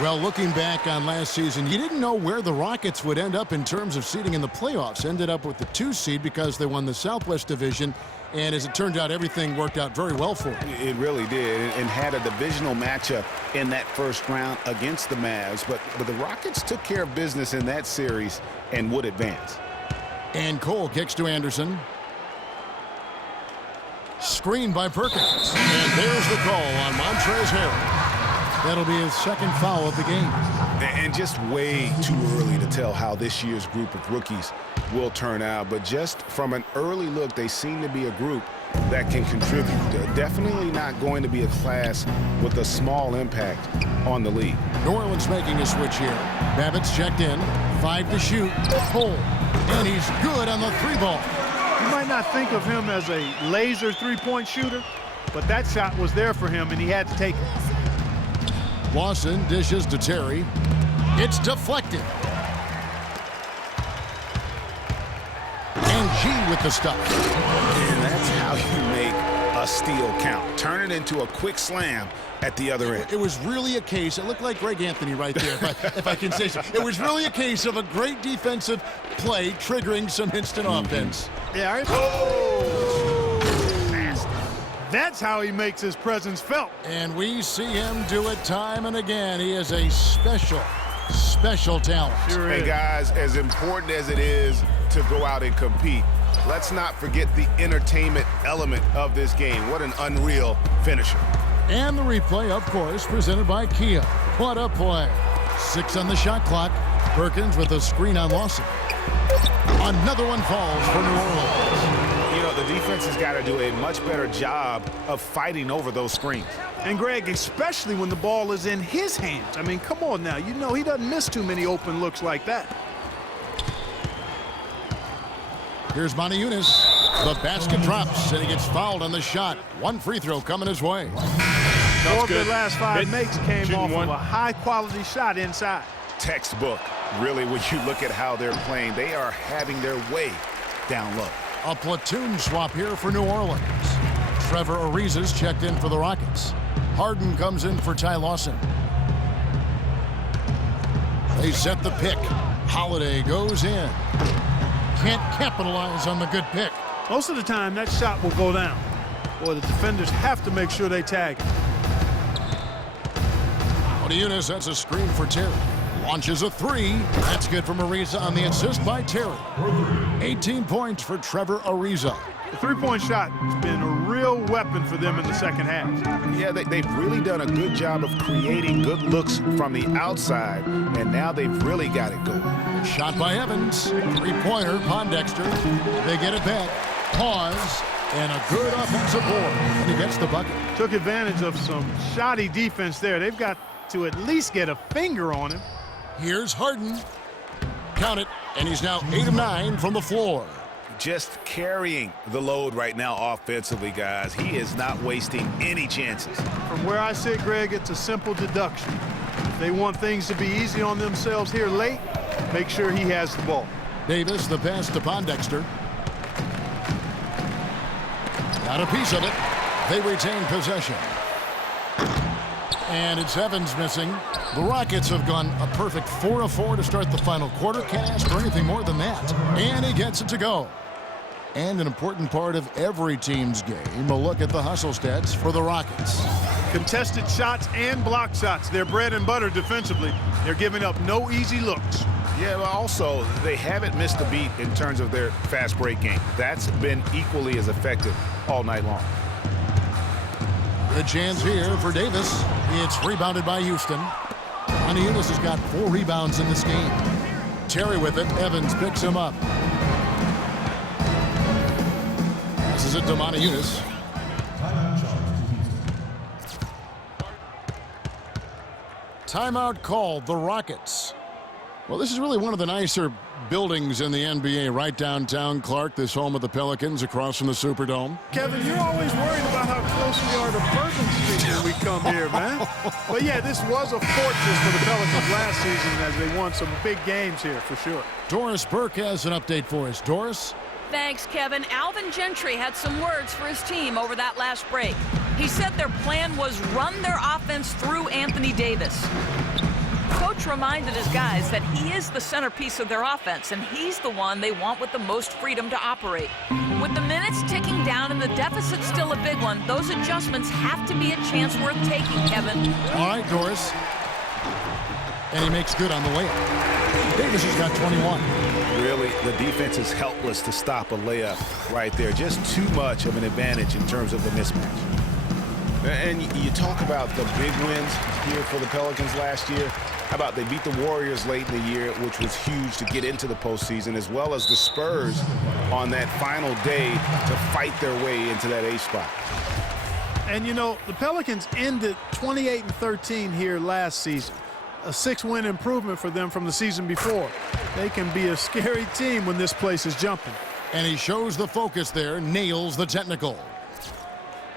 Well, looking back on last season, you didn't know where the Rockets would end up in terms of seeding in the playoffs. Ended up with the 2 seed because they won the Southwest Division. And as it turned out, everything worked out very well for them. It really did, and had a divisional matchup in that first round against the Mavs. But the Rockets took care of business in that series and would advance. And Cole kicks to Anderson. Screened by Perkins. And there's the call on Montrezl Harrell. That'll be his second foul of the game. And just way too early to tell how this year's group of rookies will turn out. But just from an early look, they seem to be a group that can contribute. Definitely not going to be a class with a small impact on the league. New Orleans making a switch here. Babbitt's checked in. 5 to shoot. Pull. And he's good on the 3-ball. You might not think of him as a laser three-point shooter, but that shot was there for him, and he had to take it. Lawson dishes to Terry. It's deflected. And G with the stop. And that's how you make a steal count. Turn it into a quick slam at the other end. It was really a case, it looked like Greg Anthony right there, if I can say so. It was really a case of a great defensive play triggering some instant offense. Yeah. That's how he makes his presence felt. And we see him do it time and again. He is a special talent. Sure Hey, is. guys, as important as it is to go out and compete, let's not forget the entertainment element of this game. What an unreal finisher. And the replay, of course, presented by Kia. What a play. 6 on the shot clock. Perkins with a screen on Lawson. Another one falls for New Orleans. You know, the defense has got to do a much better job of fighting over those screens. And Greg, especially when the ball is in his hands. I mean, come on now. You know he doesn't miss too many open looks like that. Here's Montejunas. The basket drops, and he gets fouled on the shot. One free throw coming his way. 4 of their last 5 makes came off of a high-quality shot inside. Textbook, really, when you look at how they're playing. They are having their way down low. A platoon swap here for New Orleans. Trevor Ariza's checked in for the Rockets. Harden comes in for Ty Lawson. They set the pick. Holiday goes in. Can't capitalize on the good pick. Most of the time, that shot will go down. Boy, the defenders have to make sure they tag him. Montejunas, that's a screen for Terry. Launches a 3. That's good from Ariza on the assist by Terry. 18 points for Trevor Ariza. The three-point shot has been a real weapon for them in the second half. Yeah, they've really done a good job of creating good looks from the outside, and now they've really got it going. Shot by Evans. 3-pointer, Pondexter. They get it back. Pause. And a good offensive board. And he gets the bucket. Took advantage of some shoddy defense there. They've got to at least get a finger on him. Here's Harden. Count it. And he's now 8 of 9 from the floor. Just carrying the load right now offensively, guys. He is not wasting any chances. From where I sit, Greg, it's a simple deduction. If they want things to be easy on themselves here late, make sure he has the ball. Davis, the pass to Pondexter. Got a piece of it. They retain possession. And it's Evans missing. The Rockets have gone a perfect 4 of 4 to start the final quarter. Can't ask for anything more than that. And he gets it to go. And an important part of every team's game, a look at the hustle stats for the Rockets. Contested shots and block shots. They're bread and butter defensively. They're giving up no easy looks. Yeah, but also, they haven't missed a beat in terms of their fast break game. That's been equally as effective all night long. Good chance here for Davis. It's rebounded by Houston. Montejunas has got 4 rebounds in this game. Terry with it. Evans picks him up. Passes it to Montejunas. Timeout called. The Rockets. Well, this is really one of the nicer buildings in the NBA, right downtown Clark, this home of the Pelicans across from the Superdome. Kevin, you're always worried about how close we are to Bourbon Street when we come here, man. But yeah, this was a fortress for the Pelicans last season as they won some big games here for sure. Doris Burke has an update for us. Doris? Thanks, Kevin. Alvin Gentry had some words for his team over that last break. He said their plan was run their offense through Anthony Davis. Coach reminded his guys that he is the centerpiece of their offense, and he's the one they want with the most freedom to operate. With the minutes ticking down and the deficit still a big one, those adjustments have to be a chance worth taking, Kevin. All right, Doris. And he makes good on the layup. Davis has got 21. Really, the defense is helpless to stop a layup right there. Just too much of an advantage in terms of the mismatch. And you talk about the big wins here for the Pelicans last year. How about they beat the Warriors late in the year, which was huge to get into the postseason, as well as the Spurs on that final day to fight their way into that 8th spot. And, you know, the Pelicans ended 28-13 here last season. A 6-win improvement for them from the season before. They can be a scary team when this place is jumping. And he shows the focus there, nails the technical.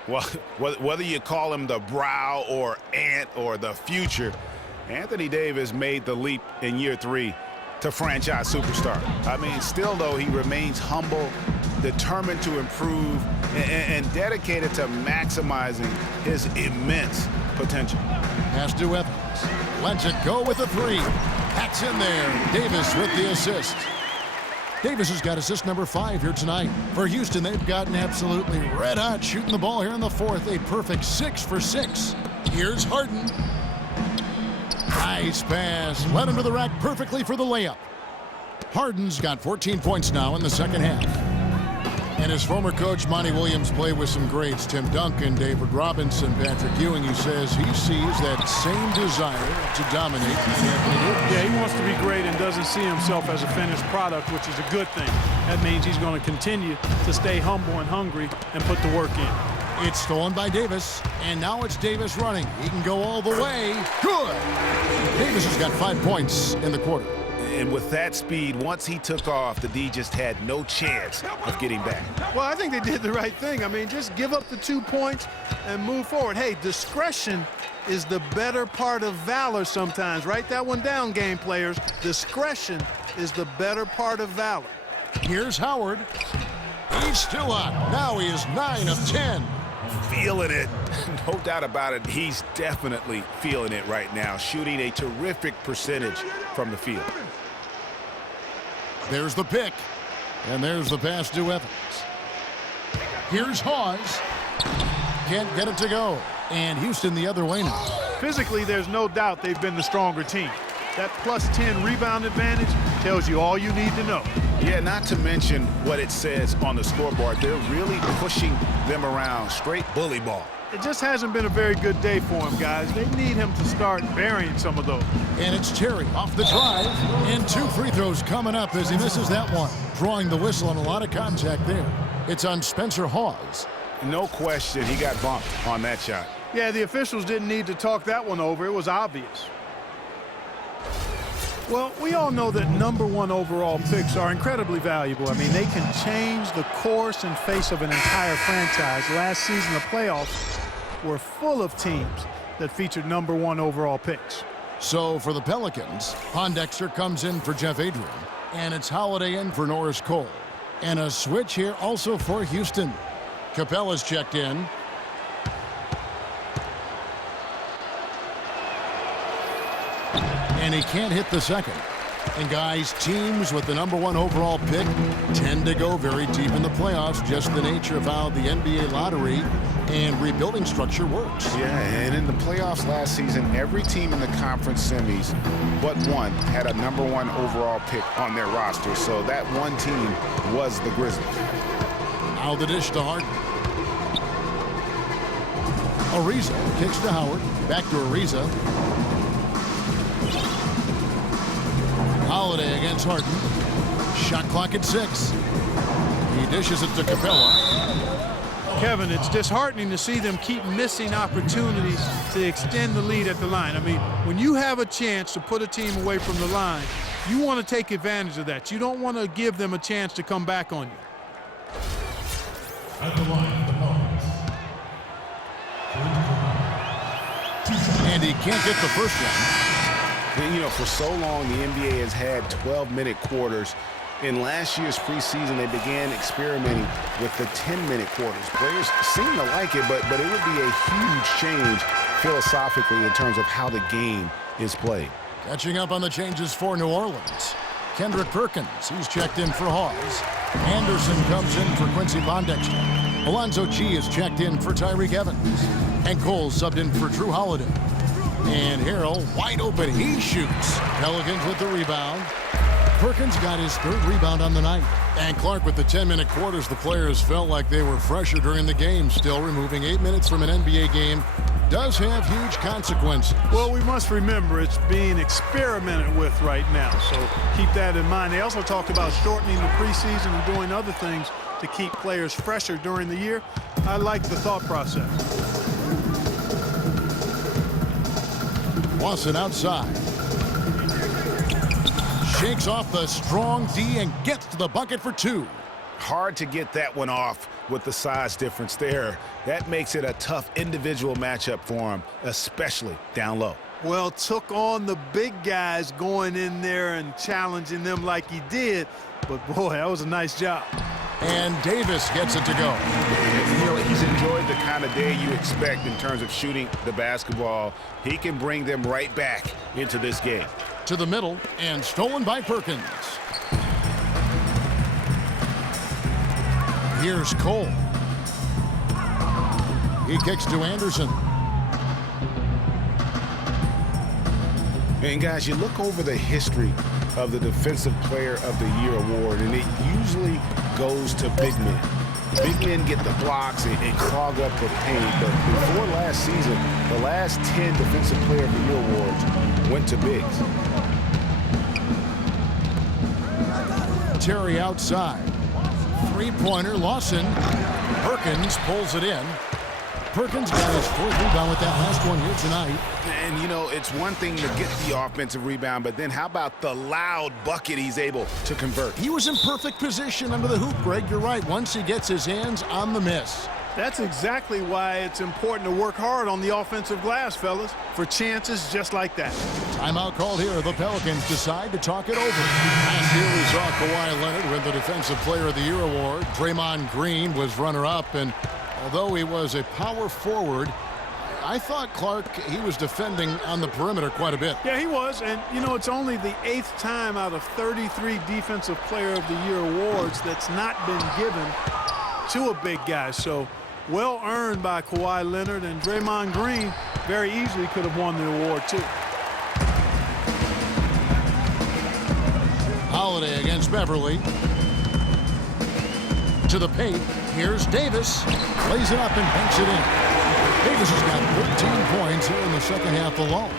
Well, whether you call him the brow or ant or the future, Anthony Davis made the leap in year 3 to franchise superstar. I mean, still, though, he remains humble, determined to improve, and dedicated to maximizing his immense potential. Pass to Evans. Lets it go with a 3. That's in there. Davis with the assist. Davis has got assist number 5 here tonight. For Houston, they've gotten absolutely red hot shooting the ball here in the 4th. A perfect 6 for 6. Here's Harden. Nice pass. Led him to the rack perfectly for the layup. Harden's got 14 points now in the second half. And his former coach, Monty Williams, played with some greats. Tim Duncan, David Robinson, Patrick Ewing. He says he sees that same desire to dominate in Anthony Davis. Yeah, he wants to be great and doesn't see himself as a finished product, which is a good thing. That means he's going to continue to stay humble and hungry and put the work in. It's stolen by Davis, and now it's Davis running. He can go all the way. Good! Davis has got 5 points in the quarter. And with that speed, once he took off, the D just had no chance of getting back. Well, I think they did the right thing. I mean, just give up the 2 points and move forward. Hey, discretion is the better part of valor sometimes. Write that one down, game players. Discretion is the better part of valor. Here's Howard. He's still hot. Now he is 9 of 10. Feeling it. No doubt about it. He's definitely feeling it right now, shooting a terrific percentage from the field. There's the pick, and there's the pass to Evans. Here's Hawes. Can't get it to go, and Houston the other way now. Physically, there's no doubt they've been the stronger team. That plus 10 rebound advantage tells you all you need to know. Yeah, not to mention what it says on the scoreboard. They're really pushing them around. Straight bully ball. It just hasn't been a very good day for him, guys. They need him to start burying some of those. And it's Terry off the drive. And 2 free throws coming up as he misses that one. Drawing the whistle and a lot of contact there. It's on Spencer Hawes. No question, he got bumped on that shot. Yeah, the officials didn't need to talk that one over. It was obvious. Well, we all know that #1 overall picks are incredibly valuable. I mean, they can change the course and face of an entire franchise. Last season, the playoffs were full of teams that featured #1 overall picks. So for the Pelicans, Pondexter comes in for Jeff Adrian, and it's Holiday in for Norris Cole. And a switch here also for Houston. Capella's checked in. And he can't hit the second. And guys, teams with the #1 overall pick tend to go very deep in the playoffs. Just the nature of how the NBA lottery and rebuilding structure works. Yeah, and in the playoffs last season, every team in the conference semis but one had a #1 overall pick on their roster. So that one team was the Grizzlies. Now the dish to Harden. Ariza kicks to Howard. Back to Ariza. Holiday against Harden. Shot clock at 6. He dishes it to Capella. Kevin, it's disheartening to see them keep missing opportunities to extend the lead at the line. I mean, when you have a chance to put a team away from the line, you want to take advantage of that. You don't want to give them a chance to come back on you. At the line, the Pelicans. And he can't get the first one. You know, for so long, the NBA has had 12-minute quarters. In last year's preseason, they began experimenting with the 10-minute quarters. Players seem to like it, but it would be a huge change philosophically in terms of how the game is played. Catching up on the changes for New Orleans. Kendrick Perkins, he's checked in for Hawes. Anderson comes in for Quincy Pondexter. Alonzo G is checked in for Tyreek Evans. And Cole subbed in for Drew Holiday. And Harrell wide open, he shoots. Pelicans with the rebound. Perkins got his 3rd rebound on the night. And Clark, with the 10-minute quarters, the players felt like they were fresher during the game. Still, removing 8 minutes from an NBA game does have huge consequences. Well, we must remember it's being experimented with right now, so keep that in mind. They also talked about shortening the preseason and doing other things to keep players fresher during the year. I like the thought process. Lawson outside. Shakes off the strong D and gets to the bucket for 2. Hard to get that one off with the size difference there. That makes it a tough individual matchup for him, especially down low. Well, took on the big guys going in there and challenging them like he did. But, boy, that was a nice job. And Davis gets it to go. You know, he's enjoyed the kind of day you expect in terms of shooting the basketball. He can bring them right back into this game. To the middle and stolen by Perkins. Here's Cole. He kicks to Anderson. And guys, you look over the history of the Defensive Player of the Year award, and it usually goes to big men. Big men get the blocks and clog up the paint, but before last season, the last 10 Defensive Player of the Year awards went to bigs. Terry outside. 3-pointer, Lawson. Perkins pulls it in. Perkins got his 4th rebound with that last one here tonight. And, you know, it's one thing to get the offensive rebound, but then how about the loud bucket he's able to convert? He was in perfect position under the hoop, Greg. You're right. Once he gets his hands on the miss. That's exactly why it's important to work hard on the offensive glass, fellas, for chances just like that. Timeout called here. The Pelicans decide to talk it over. Last year we saw Kawhi Leonard win the Defensive Player of the Year award. Draymond Green was runner-up, and although he was a power forward, I thought, Clark, he was defending on the perimeter quite a bit. Yeah, he was, and, you know, it's only the 8th time out of 33 Defensive Player of the Year awards that's not been given to a big guy, so well earned by Kawhi Leonard, and Draymond Green very easily could have won the award too. Holiday against Beverly. To the paint. Here's Davis. Lays it up and banks it in. Davis has got 13 points here in the second half alone.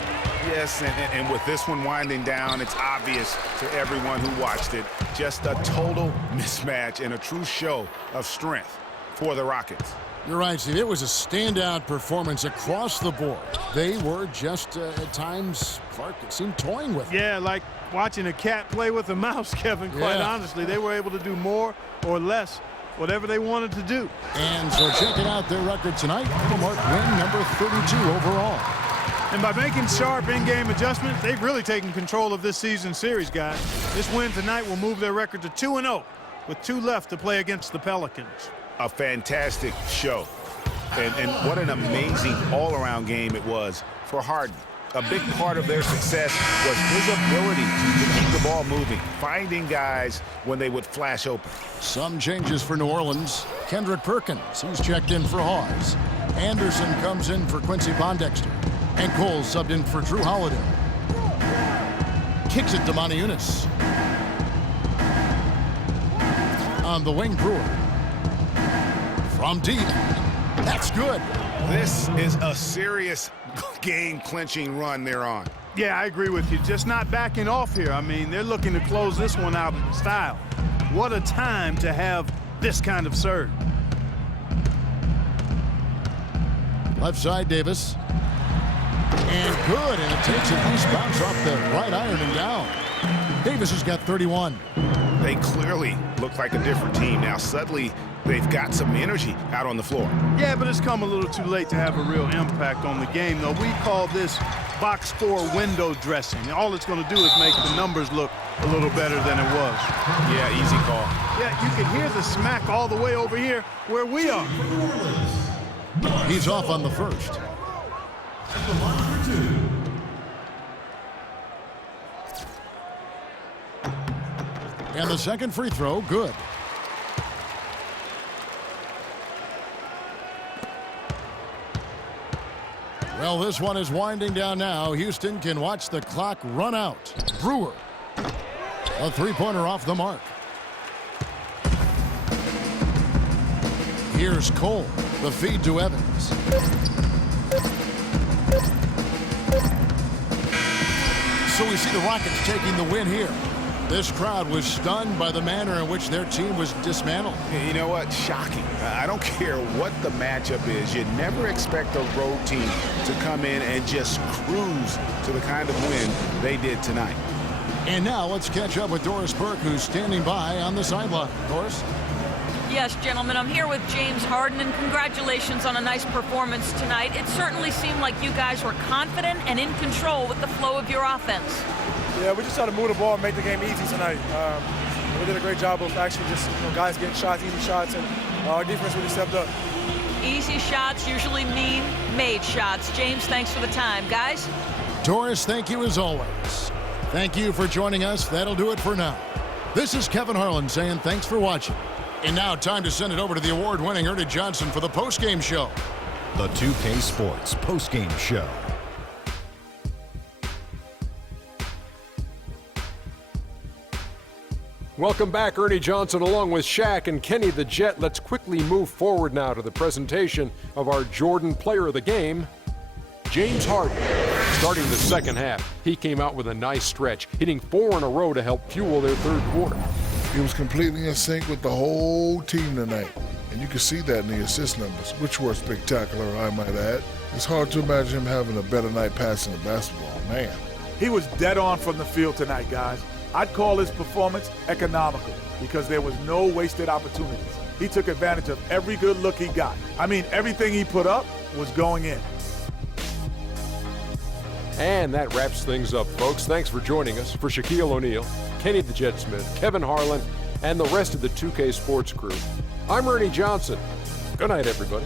Yes, and with this one winding down, it's obvious to everyone who watched it. Just a total mismatch and a true show of strength for the Rockets. You're right, Steve. It was a standout performance across the board. They were just, at times, Clark, it seemed toying with it. Yeah, like watching a cat play with a mouse, Kevin, quite honestly. They were able to do more or less, whatever they wanted to do. And so checking out their record tonight, mark win number 32 overall. And by making sharp in-game adjustments, they've really taken control of this season series, guys. This win tonight will move their record to 2-0 with 2 left to play against the Pelicans. A fantastic show. And what an amazing all-around game it was for Harden. A big part of their success was his ability to keep the ball moving, finding guys when they would flash open. Some changes for New Orleans. Kendrick Perkins, he's checked in for Hawes. Anderson comes in for Quincy Pondexter. And Cole subbed in for Drew Holiday. Kicks it to Monty Eunice. On the wing, Brewer. From deep. That's good. This is a serious game-clinching run they're on. Yeah, I agree with you. Just not backing off here. I mean, they're looking to close this one out in style. What a time to have this kind of surge. Left side, Davis. And good, and it takes a loose bounce off the right iron and down. Davis has got 31. They clearly look like a different team. Now, suddenly, they've got some energy out on the floor. Yeah, but it's come a little too late to have a real impact on the game, though. We call this box score window dressing. All it's going to do is make the numbers look a little better than it was. Yeah, easy call. Yeah, you can hear the smack all the way over here where we are. He's off on the first. And the second free throw, good. Well, this one is winding down now. Houston can watch the clock run out. Brewer. A three-pointer off the mark. Here's Cole. The feed to Evans. So we see the Rockets taking the win here. This crowd was stunned by the manner in which their team was dismantled. You know what? Shocking. I don't care what the matchup is. You never expect a road team to come in and just cruise to the kind of win they did tonight. And now let's catch up with Doris Burke, who's standing by on the sideline. Doris? Yes, gentlemen, I'm here with James Harden, and congratulations on a nice performance tonight. It certainly seemed like you guys were confident and in control with the flow of your offense. Yeah, we just tried to move the ball and make the game easy tonight. We did a great job of actually just guys getting shots, easy shots, and our defense really stepped up. Easy shots usually mean made shots. James, thanks for the time. Guys? Doris, thank you as always. Thank you for joining us. That'll do it for now. This is Kevin Harlan saying thanks for watching. And now time to send it over to the award-winning Ernie Johnson for the postgame show. The 2K Sports postgame show. Welcome back, Ernie Johnson, along with Shaq and Kenny the Jet. Let's quickly move forward now to the presentation of our Jordan Player of the Game, James Harden. Starting the second half, he came out with a nice stretch, hitting 4 in a row to help fuel their third quarter. He was completely in sync with the whole team tonight. And you can see that in the assist numbers, which were spectacular, I might add. It's hard to imagine him having a better night passing the basketball, man. He was dead on from the field tonight, guys. I'd call his performance economical because there was no wasted opportunities. He took advantage of every good look he got. I mean, everything he put up was going in. And that wraps things up, folks. Thanks for joining us. For Shaquille O'Neal, Kenny the Jet Smith, Kevin Harlan, and the rest of the 2K Sports crew, I'm Ernie Johnson. Good night, everybody.